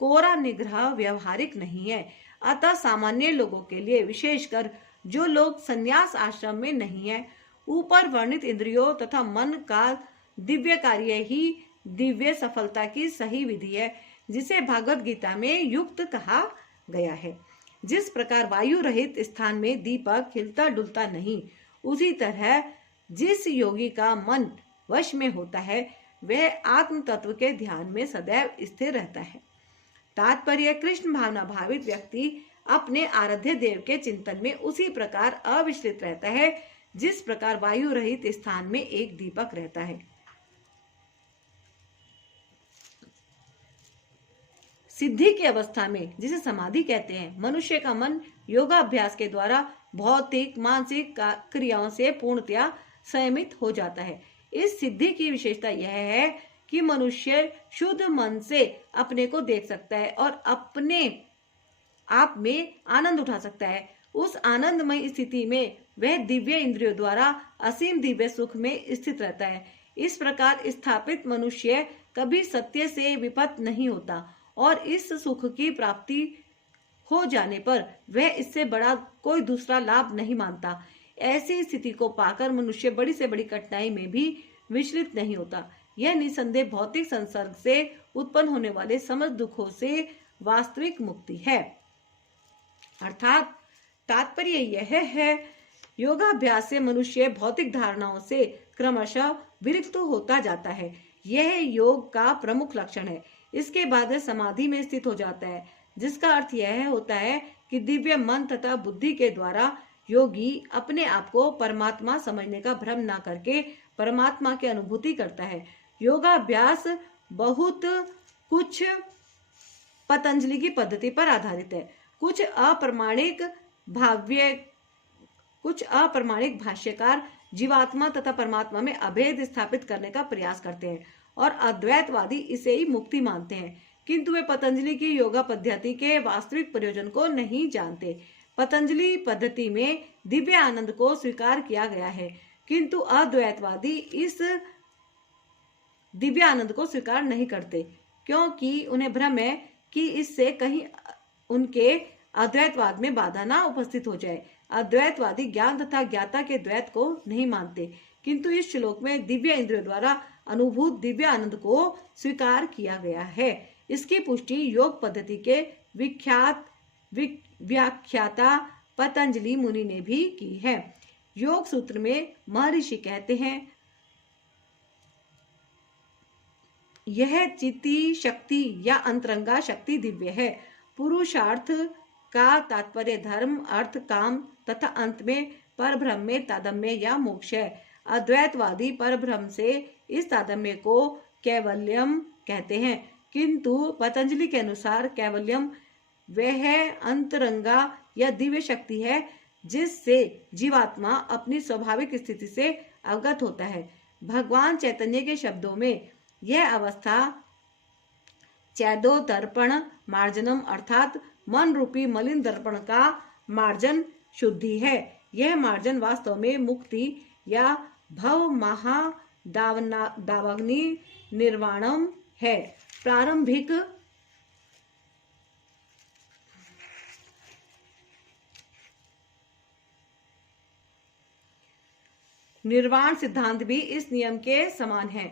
कोरा निग्रह व्यवहारिक नहीं है। अतः सामान्य लोगों के लिए, विशेषकर जो लोग संन्यास आश्रम में नहीं है, ऊपर वर्णित इंद्रियों तथा मन का दिव्य कार्य ही दिव्य सफलता की सही विधि है, जिसे भगवद गीता में युक्त कहा गया है। जिस प्रकार वायु रहित स्थान में दीपक हिलता डुलता नहीं, उसी तरह जिस योगी का मन वश में होता है, वह आत्म तत्व के ध्यान में सदैव स्थिर रहता है। तात्पर्य, कृष्ण भावना भावित व्यक्ति अपने आराध्य देव के चिंतन में उसी प्रकार अविचलित रहता है, जिस प्रकार वायु रहित स्थान में एक दीपक रहता है। सिद्धि की अवस्था में, जिसे समाधि कहते हैं, मनुष्य का मन योगाभ्यास के द्वारा भौतिक मानसिक क्रियाओं से पूर्णतया संयमित हो जाता है। इस सिद्धि की विशेषता यह है कि मनुष्य शुद्ध मन से अपने को देख सकता है और अपने आप में आनंद उठा सकता है। उस आनंदमय स्थिति में वह दिव्य इंद्रियों द्वारा असीम दिव्य सुख में स्थित रहता है। इस प्रकार स्थापित मनुष्य कभी सत्य से विपत नहीं होता और इस सुख की प्राप्ति हो जाने पर वह इससे बड़ा कोई दूसरा लाभ नहीं मानता। ऐसी स्थिति को पाकर मनुष्य बड़ी से बड़ी कठिनाई में भी विचलित नहीं होता। यह निसंदेह भौतिक संसर्ग से उत्पन्न होने वाले समस्त दुखों से वास्तविक मुक्ति है। अर्थात तात्पर्य यह है, योगाभ्यास से मनुष्य भौतिक धारणाओं से क्रमशः विरक्त होता जाता है। यह योग का प्रमुख लक्षण है। इसके बाद वह समाधि में स्थित हो जाता है, जिसका अर्थ यह होता है कि दिव्य मन तथा बुद्धि के द्वारा योगी अपने आप को परमात्मा समझने का भ्रम न करके परमात्मा की अनुभूति करता है। योगाभ्यास बहुत कुछ पतंजलि की पद्धति पर आधारित है। कुछ अप्रमाणिक भाष्यकार जीवात्मा तथा परमात्मा में अभेद स्थापित करने का प्रयास करते हैं और अद्वैतवादी इसे ही मुक्ति मानते हैं, किंतु वे पतंजलि की योगा पद्धति के वास्तविक प्रयोजन को नहीं जानते। पतंजलि पद्धति में दिव्य आनंद को स्वीकार किया गया है, किंतु अद्वैतवादी इस दिव्य आनंद को स्वीकार नहीं करते, क्योंकि उन्हें भ्रम है कि इससे कहीं उनके अद्वैतवाद में बाधा ना उपस्थित हो जाए। अद्वैतवादी ज्ञान तथा ज्ञाता के द्वैत को नहीं मानते, किंतु इस श्लोक में दिव्य इंद्रियों द्वारा अनुभूत दिव्य आनंद को स्वीकार किया गया है। इसकी पुष्टि योग पद्धति के विख्यात व्याख्याता पतंजलि मुनि ने भी की है। योग सूत्र में महर्षि कहते हैं, यह चित्ती शक्ति या अंतरंगा शक्ति दिव्य है। पुरुषार्थ का तात्पर्य धर्म, अर्थ, काम तथा अंत में परब्रह्म में तादम्य या मोक्ष है। अद्वैतवादी परब्रह्म से इस तादम्य को कैवल्यम कहते हैं, किंतु पतंजलि के अनुसार कैवल्यम वह अंतरंगा या दिव्य शक्ति है जिससे जीवात्मा अपनी स्वाभाविक स्थिति से अवगत होता है। भगवान चैतन्य के शब्दों में यह अवस्था चैदो दर्पण मार्जनम अर्थात मन रूपी मलिन दर्पण का मार्जन शुद्धि है। यह मार्जन वास्तव में मुक्ति या भव महादावाग्नि निर्वाणम है। प्रारंभिक निर्वाण सिद्धांत भी इस नियम के समान है।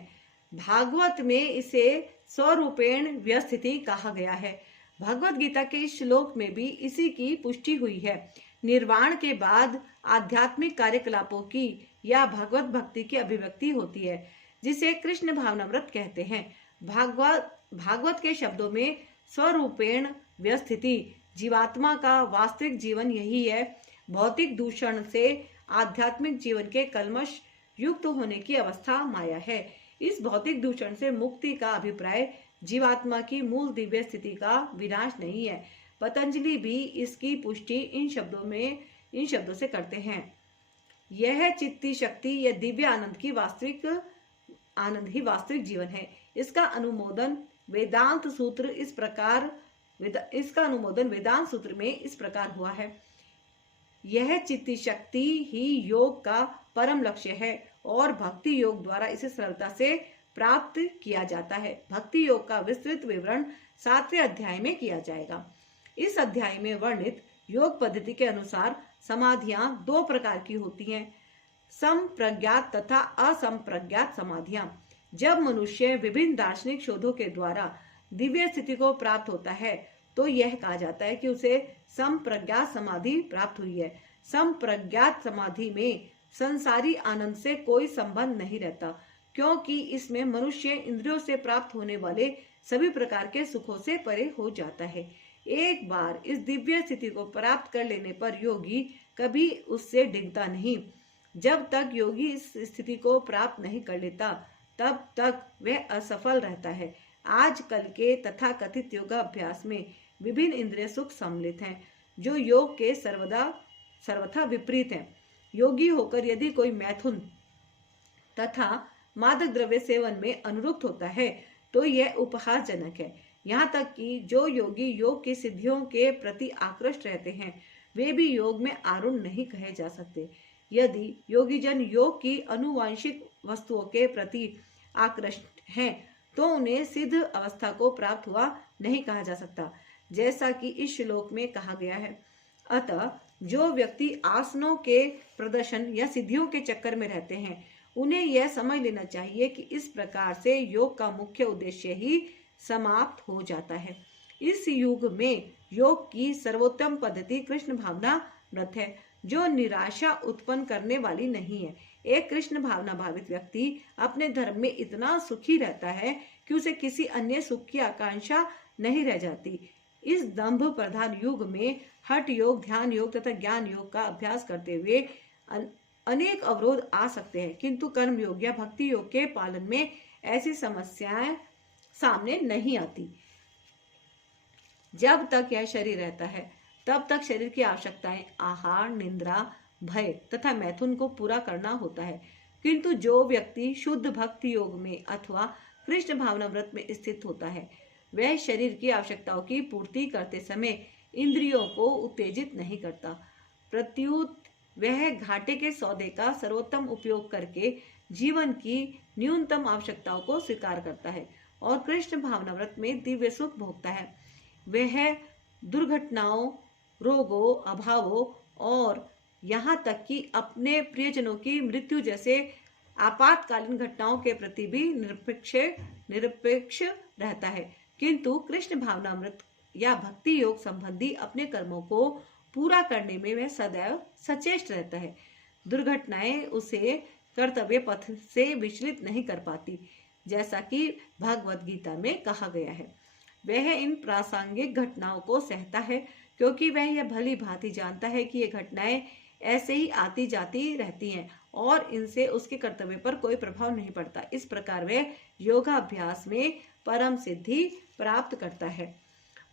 भागवत में इसे स्वरूपेण व्यस्थिति कहा गया है। भगवत गीता के इस श्लोक में भी इसी की पुष्टि हुई है। निर्वाण के बाद आध्यात्मिक कार्यकलापों की या भगवत भक्ति की अभिव्यक्ति होती है, जिसे कृष्ण भावनामृत कहते हैं। भागवत के शब्दों में स्वरूपेण व्यस्थिति जीवात्मा का वास्तविक जीवन यही है। भौतिक दूषण से आध्यात्मिक जीवन के कलमश युक्त होने की अवस्था माया है। इस भौतिक दूषण से मुक्ति का अभिप्राय जीवात्मा की मूल दिव्य स्थिति का विनाश नहीं है। पतंजलि भी इसकी पुष्टि इन शब्दों से करते हैं। यह चित्ती शक्ति या दिव्य आनंद ही वास्तविक जीवन है। इसका अनुमोदन वेदांत सूत्र में इस प्रकार हुआ है। यह चित्ती शक्ति ही योग का परम लक्ष्य है और भक्ति योग द्वारा इसे सरलता से प्राप्त किया जाता है। भक्ति योग का विस्तृत विवरण 7वें अध्याय में किया जाएगा। इस अध्याय में वर्णित योग पद्धति के अनुसार समाधियां 2 प्रकार की होती हैं, संप्रज्ञात तथा असंप्रज्ञात समाधियां। जब मनुष्य विभिन्न दार्शनिक शोधों के द्वारा दिव्य स्थिति को प्राप्त होता है तो यह कहा जाता है कि उसे संप्रज्ञात समाधि प्राप्त हुई है। संप्रज्ञात समाधि में संसारी आनंद से कोई संबंध नहीं रहता, क्योंकि इसमें मनुष्य इंद्रियों से प्राप्त होने वाले सभी प्रकार के सुखों से परे हो जाता है। एक बार इस दिव्य स्थिति को प्राप्त कर लेने पर योगी कभी उससे डिगता नहीं। जब तक योगी इस स्थिति को प्राप्त नहीं कर लेता तब तक वह असफल रहता है। आजकल के तथाकथित योगाभ्यास में विभिन्न इंद्रिय सुख सम्मिलित हैं, जो योग के सर्वथा विपरीत हैं। योगी होकर यदि कोई मैथुन तथा मादक द्रव्य सेवन में अनुरक्त होता है तो यह उपहासजनक है। यहाँ तक कि जो योगी योग की सिद्धियों के प्रति आकृष्ट रहते हैं वे भी योग में आरूढ़ नहीं कहे जा सकते। यदि योगीजन योग की अनुवांशिक वस्तुओं के प्रति आकृष्ट हैं तो उन्हें सिद्ध अवस्था को प्राप्त हुआ नहीं कहा जा सकता, जैसा कि इस श्लोक में कहा गया है। अतः जो व्यक्ति आसनों के प्रदर्शन या सिद्धियों के चक्कर में रहते हैं उन्हें यह समझ लेना चाहिए कि इस प्रकार से योग का मुख्य उद्देश्य ही समाप्त हो जाता है। इस युग में योग की सर्वोत्तम पद्धति कृष्ण भावना व्रत है, जो निराशा उत्पन्न करने वाली नहीं है। एक कृष्ण भावना भावित व्यक्ति अपने धर्म में इतना सुखी रहता है कि उसे किसी अन्य सुख की आकांक्षा नहीं रह जाती। इस दंभ प्रधान युग में हठ योग, ध्यान योग तथा ज्ञान योग का अभ्यास करते हुए अनेक अवरोध आ सकते हैं, किंतु कर्म योग या भक्ति योग के पालन में ऐसी समस्याएं सामने नहीं आती। जब तक यह शरीर रहता है तब तक शरीर की आवश्यकताएं आहार, निद्रा, भय तथा मैथुन को पूरा करना होता है, किंतु जो व्यक्ति शुद्ध भक्ति योग में अथवा कृष्ण भावना व्रत में स्थित होता है वह शरीर की आवश्यकताओं की पूर्ति करते समय इंद्रियों को उत्तेजित नहीं करता। प्रत्युत वह घाटे के सौदे का सर्वोत्तम उपयोग करके जीवन की न्यूनतम आवश्यकताओं को स्वीकार करता है और कृष्ण भावना व्रत में दिव्य सुख भोगता है। वह दुर्घटनाओं, रोगों, अभावों और यहाँ तक कि अपने प्रियजनों की मृत्यु जैसे आपातकालीन घटनाओं के प्रति भी निरपेक्ष रहता है, किंतु कृष्ण भावनामृत या भक्ति योग संबंधी अपने कर्मों को पूरा करने में वह सदैव सचेष्ट रहता है। दुर्घटनाएं उसे कर्तव्य पथ से विचलित नहीं कर पाती, जैसा कि भगवत गीता में कहा गया है। वह इन प्रासंगिक घटनाओं को सहता है, क्योंकि वह यह भली भांति जानता है कि ये घटनाएं ऐसे ही आती जाती रहती हैं और इनसे उसके कर्तव्य पर कोई प्रभाव नहीं पड़ता। इस प्रकार वह योगाभ्यास में परम सिद्धि प्राप्त करता है।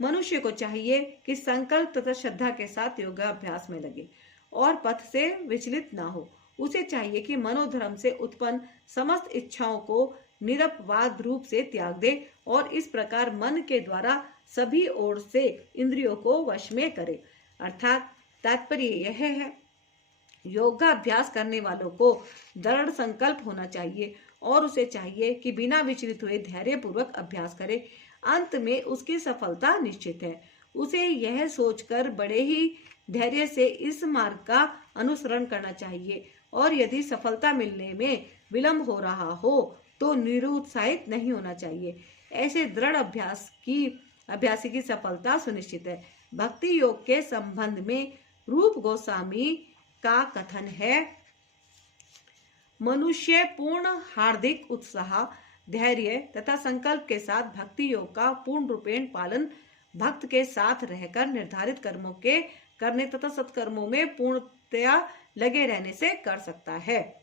मनुष्य को चाहिए कि संकल्प तथा श्रद्धा के साथ योगाभ्यास में लगे और पथ से विचलित ना हो। उसे चाहिए कि मनोधर्म से उत्पन्न समस्त इच्छाओं को निरपवाद रूप से त्याग दे और इस प्रकार मन के द्वारा सभी ओर से इंद्रियों को वश में करे। अर्थात तात्पर्य यह है, योगाभ्यास करने वालों को दृढ़ संकल्प होना चाहिए और उसे चाहिए कि बिना विचलित हुए धैर्य पूर्वक अभ्यास करे। अंत में उसकी सफलता निश्चित है। उसे यह सोचकर बड़े ही धैर्य से इस मार्ग का अनुसरण करना चाहिए और यदि सफलता मिलने में विलंब हो रहा हो तो निरुत्साहित नहीं होना चाहिए। ऐसे दृढ़ अभ्यासी की सफलता सुनिश्चित है। भक्ति योग के संबंध में रूप गोस्वामी का कथन है, मनुष्य पूर्ण हार्दिक उत्साह, धैर्य तथा संकल्प के साथ भक्ति योग का पूर्ण रूपेण पालन भक्त के साथ रहकर निर्धारित कर्मों के करने तथा सत्कर्मों में पूर्णतया लगे रहने से कर सकता है।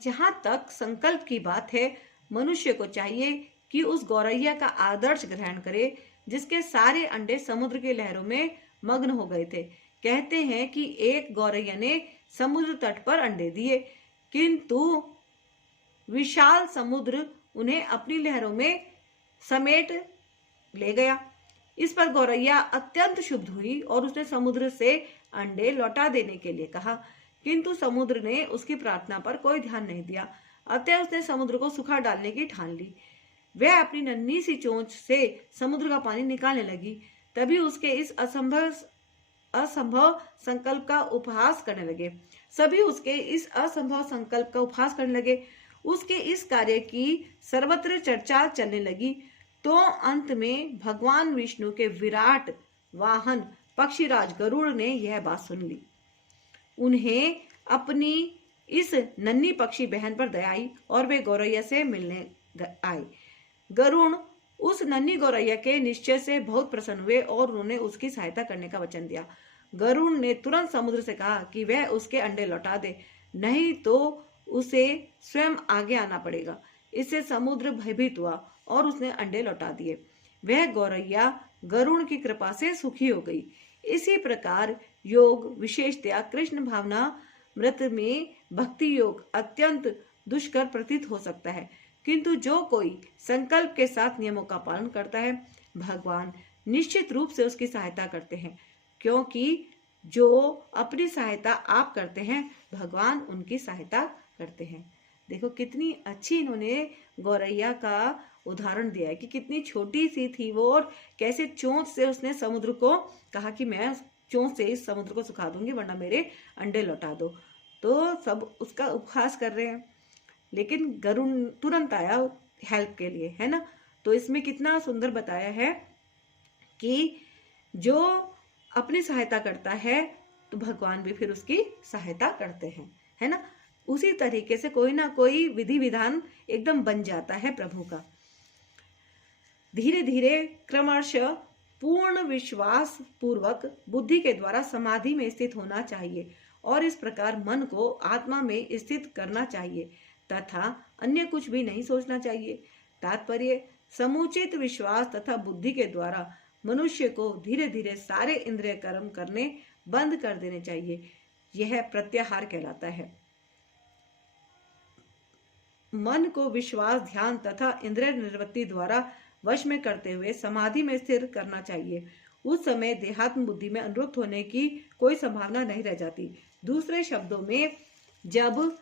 जहां तक संकल्प की बात है, मनुष्य को चाहिए कि उस गौरैया का आदर्श ग्रहण करे जिसके सारे अंडे समुद्र की लहरों में मग्न हो गए थे। कहते हैं कि एक गौरैया ने समुद्र तट पर अंडे दिए, किंतु विशाल समुद्र उन्हें अपनी लहरों में समेट ले गया। इस पर गौरैया अत्यंत क्षुब्ध हुई और उसने समुद्र से अंडे लौटा देने के लिए कहा, किंतु समुद्र ने उसकी प्रार्थना पर कोई ध्यान नहीं दिया। अतः उसने समुद्र को सुखा डालने की ठान ली। वह अपनी नन्ही सी चोंच से समुद्र का पानी निकालने लगी। तभी उसके इस असंभव संकल्प का उपहास करने लगे। सभी उसके इस असंभव संकल्प का उपहास करने लगे। उसके इस कार्य की सर्वत्र चर्चा चलने लगी। तो अंत में भगवान विष्णु के विराट वाहन पक्षीराज गरुड़ ने यह बात सुन ली। उन्हें अपनी इस नन्ही पक्षी बहन पर दया आई और वे गौरैया से मिलने आए। गरुड़ उस नन्ही गौरैया के निश्चय से बहुत प्रसन्न हुए और उन्होंने उसकी सहायता करने का वचन दिया। गरुड़ ने तुरंत समुद्र से कहा कि वह उसके अंडे लौटा दे, नहीं तो उसे स्वयं आगे आना पड़ेगा। इससे समुद्र भयभीत हुआ और उसने अंडे लौटा दिए। वह गौरैया गरुड़ की कृपा से सुखी हो गई। इसी प्रकार योग, विशेषतया कृष्ण भावनामृत में भक्ति योग अत्यंत दुष्कर प्रतीत हो सकता है, किंतु जो कोई संकल्प के साथ नियमों का पालन करता है, भगवान निश्चित रूप से उसकी सहायता करते हैं, क्योंकि जो अपनी सहायता आप करते हैं, भगवान उनकी सहायता करते हैं। देखो कितनी अच्छी इन्होंने गौरैया का उदाहरण दिया है कि कितनी छोटी सी थी वो और कैसे चोंच से उसने समुद्र को कहा कि मैं चोंच से इस समुद्र को सुखा दूंगी वरना मेरे अंडे लौटा दो। तो सब उसका उपहास कर रहे हैं, लेकिन गरुड़ तुरंत आया हेल्प के लिए, है ना। तो इसमें कितना सुंदर बताया है कि जो अपनी सहायता करता है तो भगवान भी फिर उसकी सहायता करते हैं, है ना। उसी तरीके से कोई ना कोई विधि विधान एकदम बन जाता है प्रभु का। धीरे धीरे क्रमशः पूर्ण विश्वास पूर्वक बुद्धि के द्वारा समाधि में स्थित होना चाहिए और इस प्रकार मन को आत्मा में स्थित करना चाहिए तथा अन्य कुछ भी नहीं सोचना चाहिए। तात्पर्य, समुचित विश्वास तथा बुद्धि के द्वारा मनुष्य को धीरे धीरे सारे इंद्रिय कर्म करने बंद कर देने चाहिए। यह प्रत्याहार कहलाता है। मन को विश्वास, ध्यान तथा इंद्रिय निवृत्ति द्वारा वश में करते हुए समाधि में स्थिर करना चाहिए। उस समय देहात्म बुद्धि में अनुरक्त होने की कोई संभावना नहीं रह जाती। दूसरे शब्दों में, जब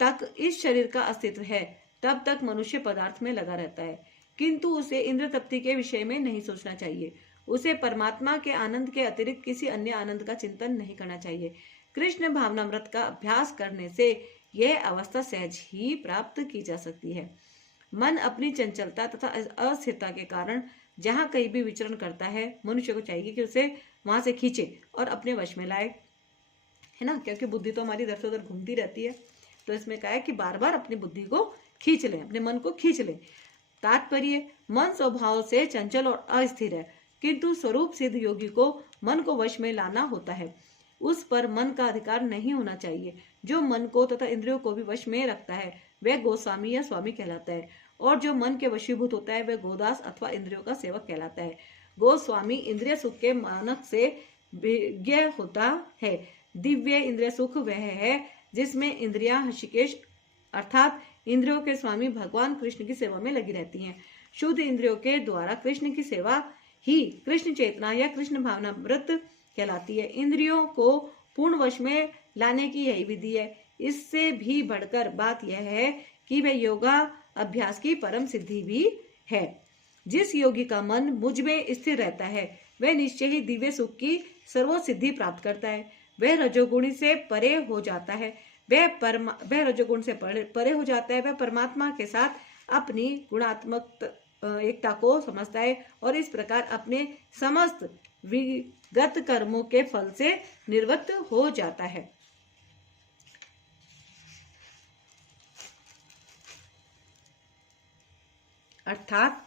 तक इस शरीर का अस्तित्व है तब तक मनुष्य पदार्थ में लगा रहता है, किंतु उसे इंद्र तृप्ति के विषय में नहीं सोचना चाहिए। उसे परमात्मा के आनंद के अतिरिक्त किसी अन्य आनंद का चिंतन नहीं करना चाहिए। कृष्ण भावनामृत का अभ्यास करने से यह अवस्था सहज ही प्राप्त की जा सकती है। मन अपनी चंचलता तथा अस्थिरता के कारण जहाँ कहीं भी विचरण करता है मनुष्य को चाहिए कि उसे वहां से खींचे और अपने वश में लाए, है ना, क्योंकि बुद्धि तो हमारी इधर से उधर घूमती रहती है। तो इसमें कहा है कि बार बार अपनी बुद्धि को खींच लें, अपने मन को खींच लें। तात्पर्य, मन स्वभाव से चंचल और अस्थिर है, किंतु स्वरूप सिद्ध योगी को मन को वश में लाना होता है। उस पर मन का अधिकार नहीं होना चाहिए। जो मन को तथा इंद्रियों को भी वश में रखता है वह गोस्वामी या स्वामी कहलाता है, और जो मन के वशीभूत होता है वह गोदास अथवा इंद्रियों का सेवक कहलाता है। गोस्वामी इंद्रिय सुख के मानक से विज्ञ होता है। दिव्य इंद्रिय सुख वह है जिसमें इंद्रियां हृषिकेश अर्थात इंद्रियों के स्वामी भगवान कृष्ण की सेवा में लगी रहती हैं। शुद्ध इंद्रियों के द्वारा कृष्ण की सेवा ही कृष्ण चेतना या कृष्ण भावना व्रत कहलाती है। इंद्रियों को पूर्ण वश में लाने की यही विधि है। इससे भी बढ़कर बात यह है कि वह योगा अभ्यास की परम सिद्धि भी है। जिस योगी का मन मुझ में स्थिर रहता है वह निश्चय ही दिव्य सुख की सर्वोच्च सिद्धि प्राप्त करता है। वह रजोगुणी से परे हो जाता है, वह रजोगुण से परे हो जाता है। वह परमात्मा के साथ अपनी गुणात्मक एकता को समझता है और इस प्रकार अपने समस्त विगत कर्मों के फल से निर्वृत्त हो जाता है। अर्थात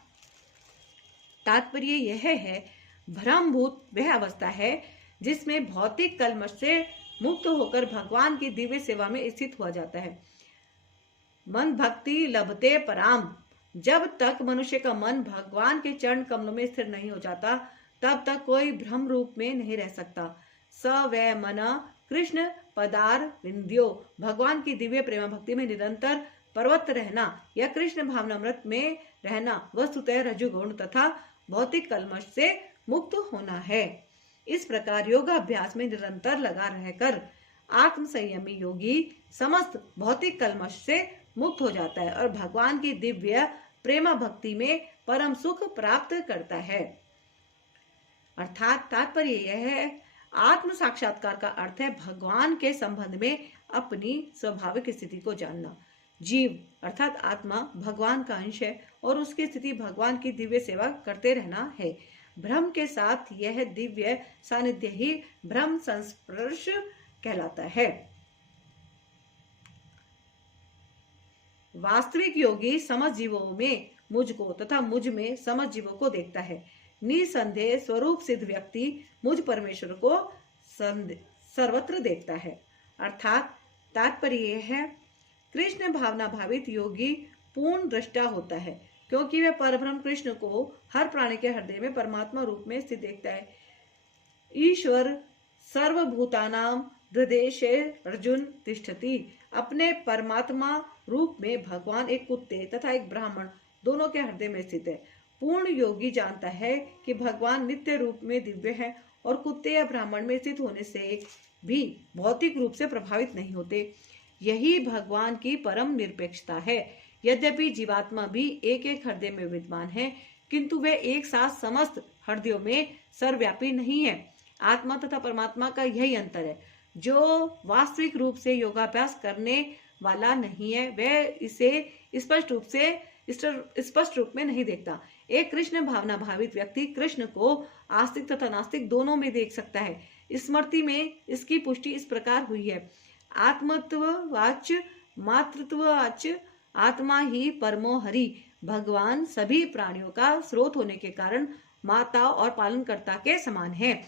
तात्पर्य यह है, भ्रमभूत वह अवस्था है जिसमें भौतिक कलमश से मुक्त होकर भगवान की दिव्य सेवा में स्थित हुआ जाता है। मन भक्ति लभते पराम, जब तक मनुष्य का मन भगवान के चरण कमलों में स्थिर नहीं हो जाता तब तक कोई भ्रम रूप में नहीं रह सकता। स वै मन कृष्ण पदार विंध्यो, भगवान की दिव्य प्रेम भक्ति में निरंतर पर्वत रहना या कृष्ण भावनामृत में रहना वस्तुतः रजोगुण तथा भौतिक कलमश से मुक्त होना है। इस प्रकार योगाभ्यास में निरंतर लगा रहकर आत्म संयमी योगी समस्त भौतिक कलमश से मुक्त हो जाता है और भगवान की दिव्य प्रेम भक्ति में परम सुख प्राप्त करता है। अर्थात तात्पर्य यह है, आत्म साक्षात्कार का अर्थ है भगवान के संबंध में अपनी स्वाभाविक स्थिति को जानना। जीव अर्थात आत्मा भगवान का अंश है और उसकी स्थिति भगवान की दिव्य सेवा करते रहना है। भ्रम के साथ यह दिव्य सानिध्य ही भ्रम संस्पर्श कहलाता है। वास्तविक योगी समस्त जीवों में मुझको तथा मुझ में समस्त जीवों को देखता है। निसंदेह स्वरूप सिद्ध व्यक्ति मुझ परमेश्वर को सर्वत्र देखता है। अर्थात तात्पर्य यह है, कृष्ण भावना भावित योगी पूर्ण दृष्टा होता है क्योंकि वह परब्रह्म कृष्ण को हर प्राणी के हृदय में परमात्मा रूप में स्थित देखता है। ईश्वर सर्वभूतानां हृदयेशे अर्जुन तिष्ठति, अपने परमात्मा रूप में भगवान एक कुत्ते तथा एक ब्राह्मण दोनों के हृदय में स्थित है। पूर्ण योगी जानता है कि भगवान नित्य रूप में दिव्य है और कुत्ते या ब्राह्मण में स्थित होने से भी भौतिक रूप से प्रभावित नहीं होते। यही भगवान की परम निरपेक्षता है। यद्यपि जीवात्मा भी एक एक हृदय में विद्यमान है किंतु वे एक साथ समस्त हृदयों में सर्वव्यापी नहीं है। आत्मा तथा परमात्मा का यही अंतर है। जो वास्तविक रूप से योगाभ्यास करने वाला नहीं है वह इसे स्पष्ट रूप में नहीं देखता। एक कृष्ण भावना भावित व्यक्ति कृष्ण को आस्तिक तथा नास्तिक दोनों में देख सकता है। स्मृति में इसकी पुष्टि इस प्रकार हुई है, आत्मत्ववाच मातृत्ववाच आत्मा ही परमो हरि, भगवान सभी प्राणियों का स्रोत होने के कारण माता और पालनकर्ता के समान है।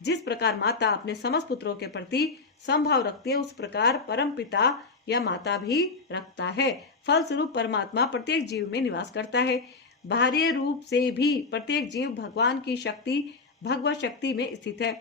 जिस प्रकार माता अपने समस्त पुत्रों के प्रति समभाव रखती है उस प्रकार परम पिता या माता भी रखता है। फलस्वरूप परमात्मा प्रत्येक जीव में निवास करता है। बाह्य रूप से भी प्रत्येक जीव भगवान की शक्ति भगवत शक्ति में स्थित है।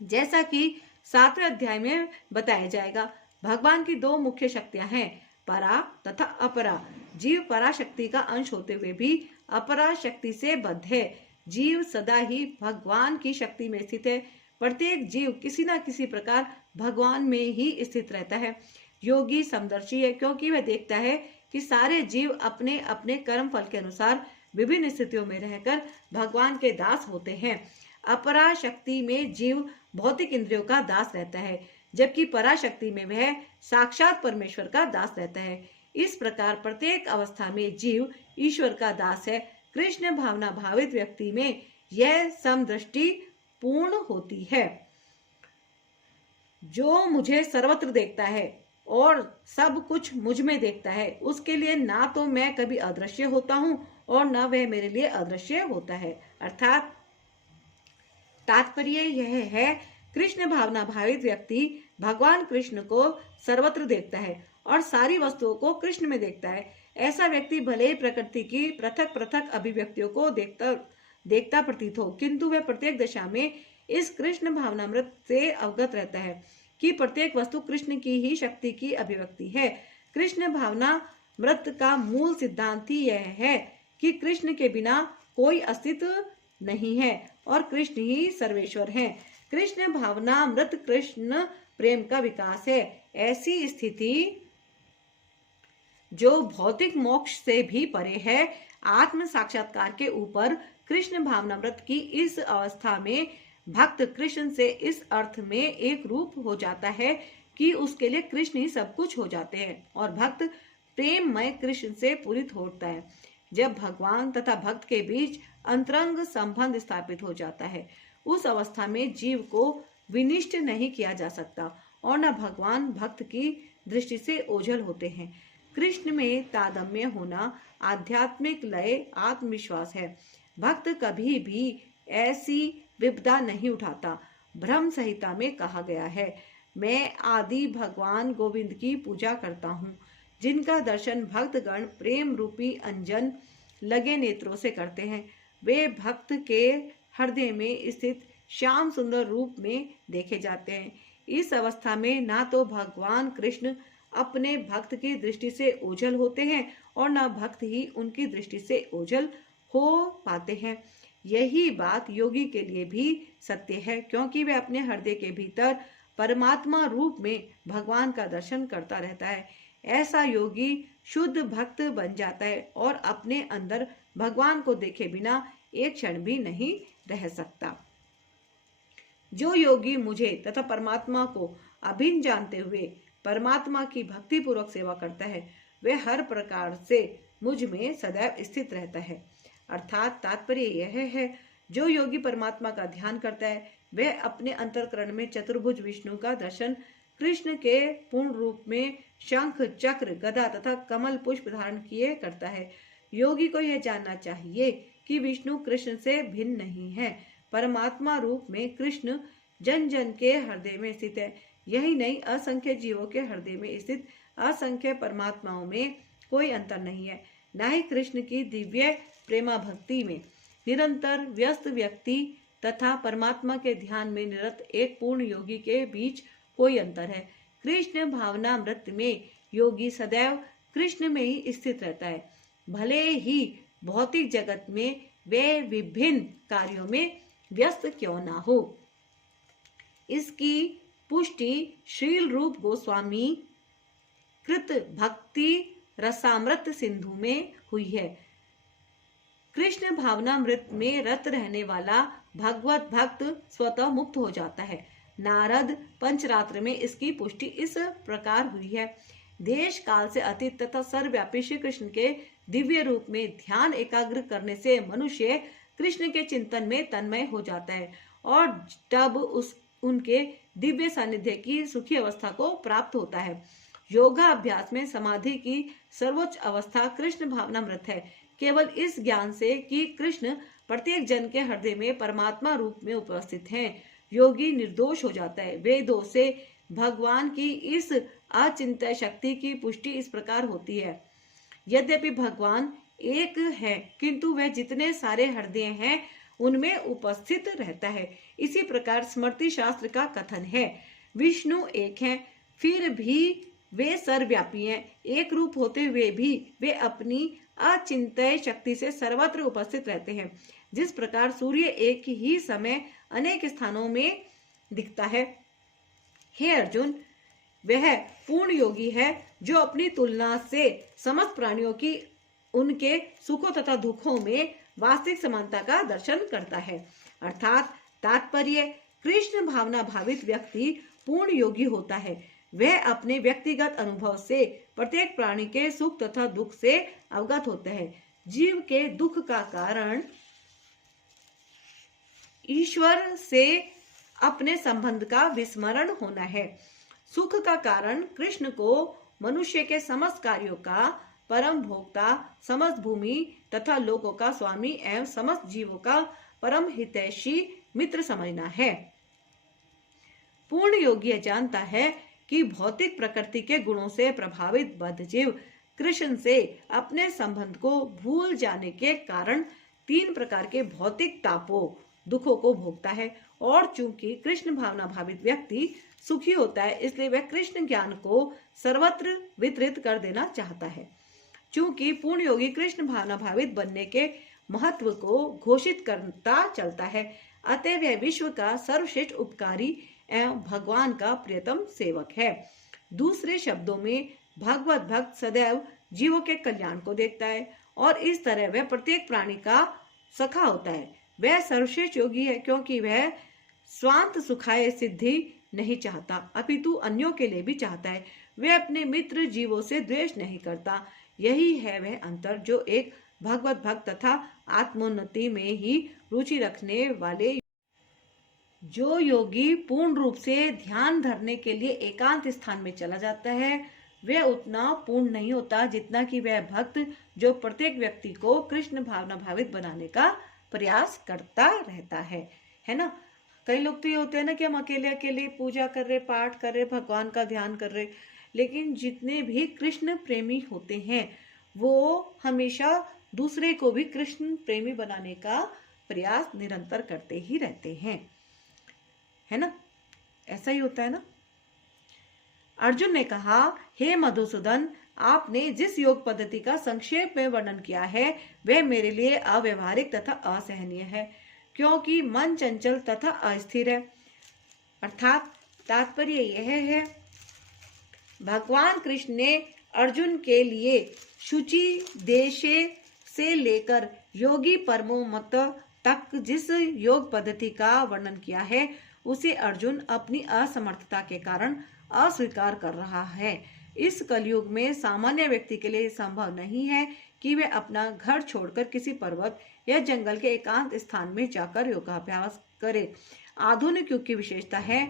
जैसा कि 7वें अध्याय में बताया जाएगा, भगवान की दो मुख्य शक्तियां हैं, परा तथा अपरा। जीव पराशक्ति का अंश होते हुए भी अपरा शक्ति से बद्ध है। जीव सदा ही भगवान की शक्ति में स्थित है। प्रत्येक जीव किसी न किसी प्रकार भगवान में ही स्थित रहता है। योगी समदर्शी है क्योंकि वह देखता है कि सारे जीव अपने अपने कर्म फल के अनुसार विभिन्न स्थितियों में रहकर भगवान के दास होते हैं। अपरा शक्ति में जीव भौतिक इंद्रियों का दास रहता है जबकि पराशक्ति में वह साक्षात परमेश्वर का दास रहता है। इस प्रकार प्रत्येक अवस्था में जीव ईश्वर का दास है। कृष्ण भावना भावित व्यक्ति में यह समदृष्टि पूर्ण होती है। जो मुझे सर्वत्र देखता है और सब कुछ मुझ में देखता है, उसके लिए ना तो मैं कभी अदृश्य होता हूं और न वह मेरे लिए अदृश्य होता है। अर्थात तात्पर्य यह है, कृष्ण भावना भावित व्यक्ति भगवान कृष्ण को सर्वत्र देखता है और सारी वस्तुओं को कृष्ण में देखता है। ऐसा व्यक्ति भले ही प्रकृति की पृथक पृथक अभिव्यक्तियों को देखता प्रतीत हो, किंतु वह प्रत्येक दशा में इस कृष्ण भावनामृत से अवगत रहता है कि प्रत्येक वस्तु कृष्ण की ही शक्ति की अभिव्यक्ति है। कृष्ण भावनामृत का मूल सिद्धांत ही यह है कि कृष्ण के बिना कोई अस्तित्व नहीं है और कृष्ण ही सर्वेश्वर हैं। कृष्ण भावनामृत कृष्ण प्रेम का विकास है। ऐसी स्थिति जो भौतिक मोक्ष से भी परे है, आत्म साक्षात्कार के ऊपर कृष्ण भावनामृत की इस अवस्था में भक्त कृष्ण से इस अर्थ में एक रूप हो जाता है कि उसके लिए कृष्ण ही सब कुछ हो जाते हैं और भक्त प्रेममय कृष्ण से पूरित होता है। जब भगवान तथा भक्त के बीच अंतरंग संबंध स्थापित हो जाता है, उस अवस्था में जीव को विनिष्ट नहीं किया जा सकता और न भगवान भक्त की दृष्टि से ओझल होते हैं। कृष्ण में तादात्म्य होना आध्यात्मिक लय आत्मविश्वास है। भक्त कभी भी ऐसी विपदा नहीं उठाता। ब्रह्म संहिता में कहा गया है, मैं आदि भगवान गोविंद की पूजा करता हूँ, जिनका दर्शन भक्तगण प्रेम रूपी अंजन लगे नेत्रों से करते हैं। वे भक्त के हृदय में स्थित श्याम सुंदर रूप में देखे जाते हैं। इस अवस्था में ना तो भगवान कृष्ण अपने भक्त की दृष्टि से ओझल होते हैं और न भक्त ही उनकी दृष्टि से ओझल हो पाते हैं। यही बात योगी के लिए भी सत्य है, क्योंकि वह अपने हृदय के भीतर परमात्मा रूप में भगवान का दर्शन करता रहता है। ऐसा योगी शुद्ध भक्त बन जाता है और अपने अंदर भगवान को देखे बिना एक क्षण भी नहीं रह सकता। जो योगी मुझे तथा परमात्मा को अभिन्न जानते हुए परमात्मा की भक्ति पूर्वक सेवा करता है, वह हर प्रकार से मुझ में सदैव स्थित रहता है। अर्थात तात्पर्य यह है, जो योगी परमात्मा का ध्यान करता है, वह अपने अंतःकरण में चतुर्भुज विष्णु का दर्शन कृष्ण के पूर्ण रूप में शंख चक्र गदा तथा कमल पुष्प धारण किए करता है। योगी को यह जानना चाहिए कि विष्णु कृष्ण से भिन्न नहीं है। परमात्मा रूप में कृष्ण जन जन के हृदय में स्थित है। यही नहीं, असंख्य जीवों के हृदय में स्थित असंख्य परमात्माओं में कोई अंतर नहीं है। न ही कृष्ण की दिव्य प्रेमा भक्ति में निरंतर व्यस्त व्यक्ति तथा परमात्मा के ध्यान में निरत एक पूर्ण योगी के बीच कोई अंतर है। कृष्ण भावनामृत में योगी सदैव कृष्ण में ही स्थित रहता है, भले ही भौतिक जगत में वे विभिन्न कार्यों में व्यस्त क्यों ना हो। इसकी पुष्टि श्रील रूप गोस्वामी कृत भक्ति रसामृत सिंधु में हुई है। कृष्ण भावनामृत में रत रहने वाला भगवत भक्त स्वतः मुक्त हो जाता है। नारद पंचरात्र में इसकी पुष्टि इस प्रकार हुई है। देश काल से अतीत तथा सर्वव्यापी श्री कृष्ण के दिव्य रूप में ध्यान एकाग्र करने से मनुष्य कृष्ण के चिंतन में तन्मय हो जाता है और तब उनके दिव्य सानिध्य की सुखी अवस्था को प्राप्त होता है। योगा अभ्यास में समाधि की सर्वोच्च अवस्था कृष्ण भावनामृत है। केवल इस ज्ञान से कि कृष्ण प्रत्येक जन के हृदय में परमात्मा रूप में उपस्थित हैं, योगी निर्दोष हो जाता है। वेदों से भगवान की इस अचिंत्य शक्ति की पुष्टि इस प्रकार होती है, यद्यपि भगवान एक है किंतु वह जितने सारे हृदय हैं उनमें उपस्थित रहता है। इसी प्रकार स्मृति शास्त्र का कथन है, विष्णु एक हैं, फिर भी वे सर्वव्यापी हैं। एक रूप होते हुए भी वे अपनी अचिंत्य शक्ति से सर्वत्र उपस्थित रहते हैं। जिस प्रकार सूर्य एक ही समय अनेक स्थानों में दिखता है। हे अर्जुन, वह पूर्ण योगी है जो अपनी तुलना से समस्त प्राणियों की उनके सुखों तथा दुखों में वास्तविक समानता का दर्शन करता है। अर्थात तात्पर्य, कृष्ण भावना भावित व्यक्ति पूर्ण योगी होता है। वह अपने व्यक्तिगत अनुभव से प्रत्येक प्राणी के सुख तथा दुख से अवगत होते हैं। जीव के दुख का कारण ईश्वर से अपने संबंध का विस्मरण होना है। सुख का कारण कृष्ण को मनुष्य के समस्त कार्यों का परम भोक्ता, समस्त भूमि तथा लोकों का स्वामी एवं समस्त जीवों का परम हितैषी मित्र समझना है। पूर्ण योगी यह जानता है कि भौतिक प्रकृति के गुणों से प्रभावित बद्ध जीव कृष्ण से अपने संबंध को भूल जाने के कारण 3 प्रकार के भौतिक तापों, दुखों को भोगता है। और चूंकि कृष्ण भावना भावित व्यक्ति सुखी होता है, इसलिए वह कृष्ण ज्ञान को सर्वत्र वितरित कर देना चाहता है। चूंकि पूर्ण योगी कृष्ण भावना भावित बनने के महत्व को घोषित करता चलता है, अतः वह विश्व का सर्वश्रेष्ठ उपकारी एवं भगवान का प्रियतम सेवक है। दूसरे शब्दों में भगवत भक्त सदैव जीवों के कल्याण को देखता है और इस तरह वह प्रत्येक प्राणी का सखा होता है। वह सर्वश्रेष्ठ योगी है क्योंकि वह स्वांत सुखाय सिद्धि नहीं चाहता, अपितु अन्यों के लिए भी चाहता है। वह अपने मित्र जीवों से द्वेष नहीं करता। यही है वह अंतर जो एक भगवत भक्त तथा आत्मोन्नति में ही रुचि रखने वाले जो योगी पूर्ण रूप से ध्यान धरने के लिए एकांत स्थान में चला जाता है, वह उतना पूर्ण नहीं होता जितना कि वह भक्त जो प्रत्येक व्यक्ति को कृष्ण भावना भावित बनाने का प्रयास करता रहता है ना। कई लोग तो ये होते हैं ना कि हम अकेले अकेले पूजा कर रहे, पाठ कर रहे, भगवान का ध्यान कर रहे, लेकिन जितने भी कृष्ण प्रेमी होते हैं वो हमेशा दूसरे को भी कृष्ण प्रेमी बनाने का प्रयास निरंतर करते ही रहते हैं, है ना। ऐसा ही होता है ना। अर्जुन ने कहा, हे मधुसूदन, आपने जिस योग पद्धति का संक्षेप में वर्णन किया है वह मेरे लिए अव्यवहारिक तथा असहनीय है, क्योंकि मन चंचल तथा अस्थिर है। अर्थात तात्पर्य यह है, भगवान कृष्ण ने अर्जुन के लिए शुचि देशे से लेकर योगी परमो मत तक जिस योग पद्धति का वर्णन किया है उसे अर्जुन अपनी असमर्थता के कारण अस्वीकार कर रहा है। इस कलयुग में सामान्य व्यक्ति के लिए संभव नहीं है कि वह अपना घर छोड़कर किसी पर्वत या जंगल के एकांत स्थान में जाकर योगाभ्यास करे। आधुनिक युग की विशेषता है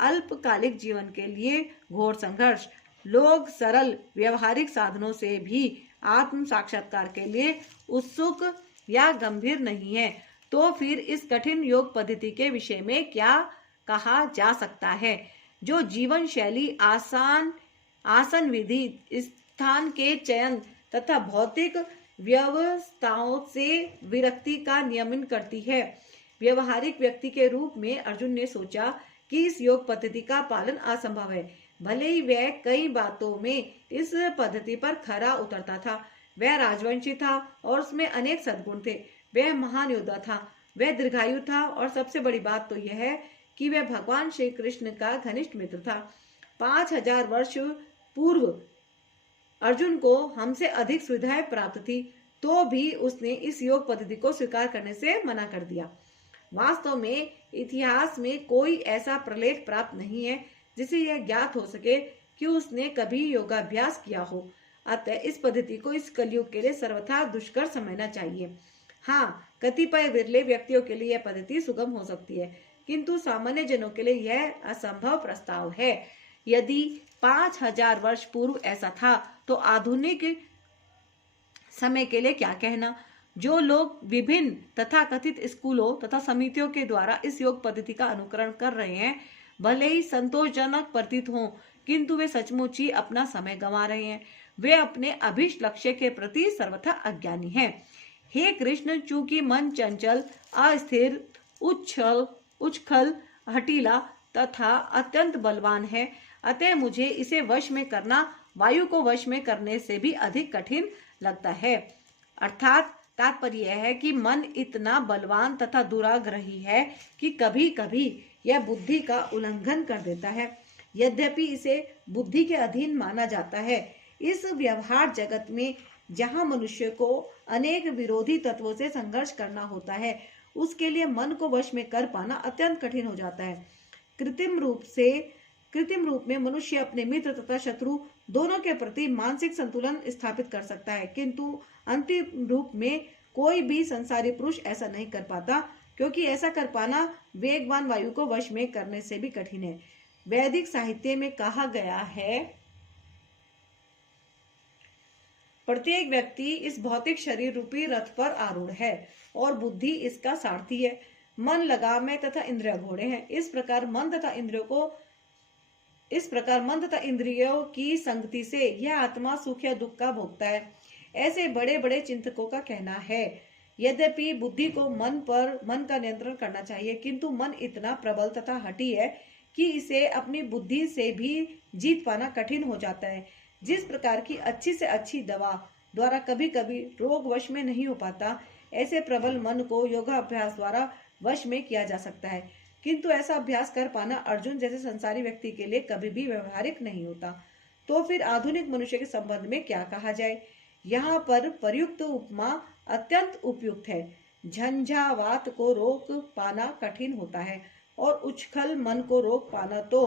अल्पकालिक जीवन के लिए घोर संघर्ष। लोग सरल व्यवहारिक साधनों से भी आत्म साक्षात्कार के लिए उत्सुक या गंभीर नहीं है, तो फिर इस कठिन योग पद्धति के विषय में क्या कहा जा सकता है, जो जीवन शैली, आसन विधि, स्थान के चयन तथा भौतिक व्यवस्थाओं से विरक्ति का नियमन करती है। व्यवहारिक व्यक्ति के रूप में अर्जुन ने सोचा कि इस योग पद्धति का पालन असंभव है। भले ही वह कई बातों में इस पद्धति पर खरा उतरता था। वह राजवंशी था और उसमें अनेक सद्गुण थे। वह महान योद्धा था, वह दीर्घायु था और सबसे बड़ी बात तो यह है कि वह भगवान श्री कृष्ण का घनिष्ठ मित्र था। 5000 वर्ष पूर्व अर्जुन को हमसे अधिक सुविधाएं प्राप्त थी, तो भी उसने इस योग पद्धति को स्वीकार करने से मना कर दिया। वास्तव में इतिहास में कोई ऐसा प्रलेख प्राप्त नहीं है जिसे यह ज्ञात हो सके कि उसने कभी योगाभ्यास किया हो। अतः इस पद्धति को इस कलयुग के लिए सर्वथा दुष्कर समझना चाहिए। हाँ, कतिपय विरले व्यक्तियों के लिए यह पद्धति सुगम हो सकती है, किंतु सामान्य जनों के लिए यह असंभव प्रस्ताव है। यदि 5000 वर्ष पूर्व ऐसा था तो आधुनिक समय के लिए क्या कहना। जो लोग विभिन्न तथाकथित स्कूलों तथा समितियों के द्वारा इस योग पद्धति का अनुकरण कर रहे हैं, भले ही संतोषजनक प्रतीत हों, किंतु वे सचमुच ही अपना समय गंवा रहे हैं। वे अपने अभिष्ट लक्ष्य के प्रति सर्वथा अज्ञानी हैं। हे कृष्ण, चूंकि मन चंचल, अस्थिर, उछल, हठीला तथा अत्यंत बलवान है, अतः मुझे इसे वश में करना वायु को वश में करने से भी अधिक कठिन लगता है। अर्थात तात्पर्य यह है कि मन इतना बलवान तथा दुराग्रही है कि कभी कभी यह बुद्धि का उल्लंघन कर देता है। यद्यपि इसे बुद्धि के अधीन माना जाता है, इस व्यवहार जगत में जहाँ मनुष्य को अनेक विरोधी तत्वों से संघर्ष करना होता है, उसके लिए मन को वश में कर पाना अत्यंत कठिन हो जाता है। कृत्रिम रूप में मनुष्य अपने मित्र तथा शत्रु दोनों के प्रति मानसिक संतुलन स्थापित कर सकता है, किंतु अंतिम रूप में कोई भी संसारी पुरुष ऐसा नहीं कर पाता, क्योंकि ऐसा कर पाना वेगवान वायु को वश में करने से भी कठिन है। वैदिक साहित्य में कहा गया है, प्रत्येक व्यक्ति इस भौतिक शरीर रूपी रथ पर आरूढ़ है और बुद्धि इसका सारथी है। मन लगाम में तथा इंद्रिय घोड़े हैं। इस प्रकार मन तथा इंद्रियों की संगति से यह आत्मा सुख या दुख का भोगता है, ऐसे बड़े बड़े चिंतकों का कहना है। यद्यपि बुद्धि को मन का नियंत्रण करना चाहिए, किंतु मन इतना प्रबल तथा हठी है कि इसे अपनी बुद्धि से भी जीत पाना कठिन हो जाता है। जिस प्रकार की अच्छी से अच्छी दवा द्वारा कभी कभी रोग वश में नहीं हो पाता, ऐसे प्रबल मन को योगाभ्यास द्वारा वश में किया जा सकता है, किंतु ऐसा अभ्यास कर पाना अर्जुन जैसे संसारी व्यक्ति के लिए कभी भी व्यवहारिक नहीं होता। तो फिर आधुनिक मनुष्य के संबंध में क्या कहा जाए? यहाँ पर प्रयुक्त उपमा अत्यंत उपयुक्त है। झंझावात को रोक पाना कठिन होता है और उछल मन को रोक पाना तो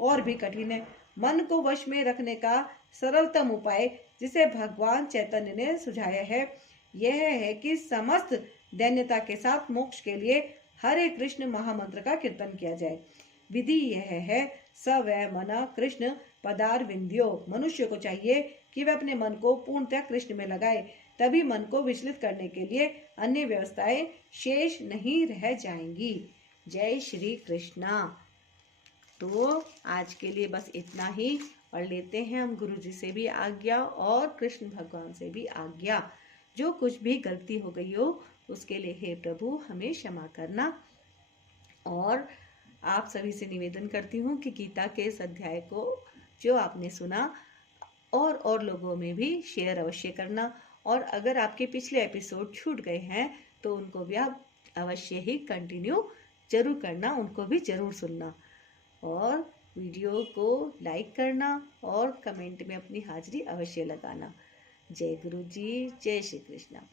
और भी कठिन है। मन को वश में रखने का सरलतम उपाय जिसे भगवान चैतन्य ने सुझाया है, यह है कि समस्त दैन्यता के साथ मोक्ष के लिए हरे कृष्ण महामंत्र का कीर्तन किया जाए। विधि यह है, स वै मना कृष्ण पदारविंद्यो। मनुष्य को चाहिए कि वह अपने मन को पूर्णतः कृष्ण में लगाए, तभी मन को विचलित करने के लिए अन्य व्यवस्थाएं शेष नहीं रह जाएंगी। जय श्री कृष्णा। तो आज के लिए बस इतना ही, और लेते हैं हम गुरु जी से भी आज्ञा और कृष्ण भगवान से भी आज्ञा। जो कुछ भी गलती हो गई हो उसके लिए हे प्रभु हमें क्षमा करना। और आप सभी से निवेदन करती हूँ कि गीता के इस अध्याय को जो आपने सुना और लोगों में भी शेयर अवश्य करना। और अगर आपके पिछले एपिसोड छूट गए हैं तो उनको भी आप अवश्य ही कंटिन्यू जरूर करना, उनको भी जरूर सुनना, और वीडियो को लाइक करना और कमेंट में अपनी हाजिरी अवश्य लगाना। जय गुरु जी, जय श्री कृष्णा।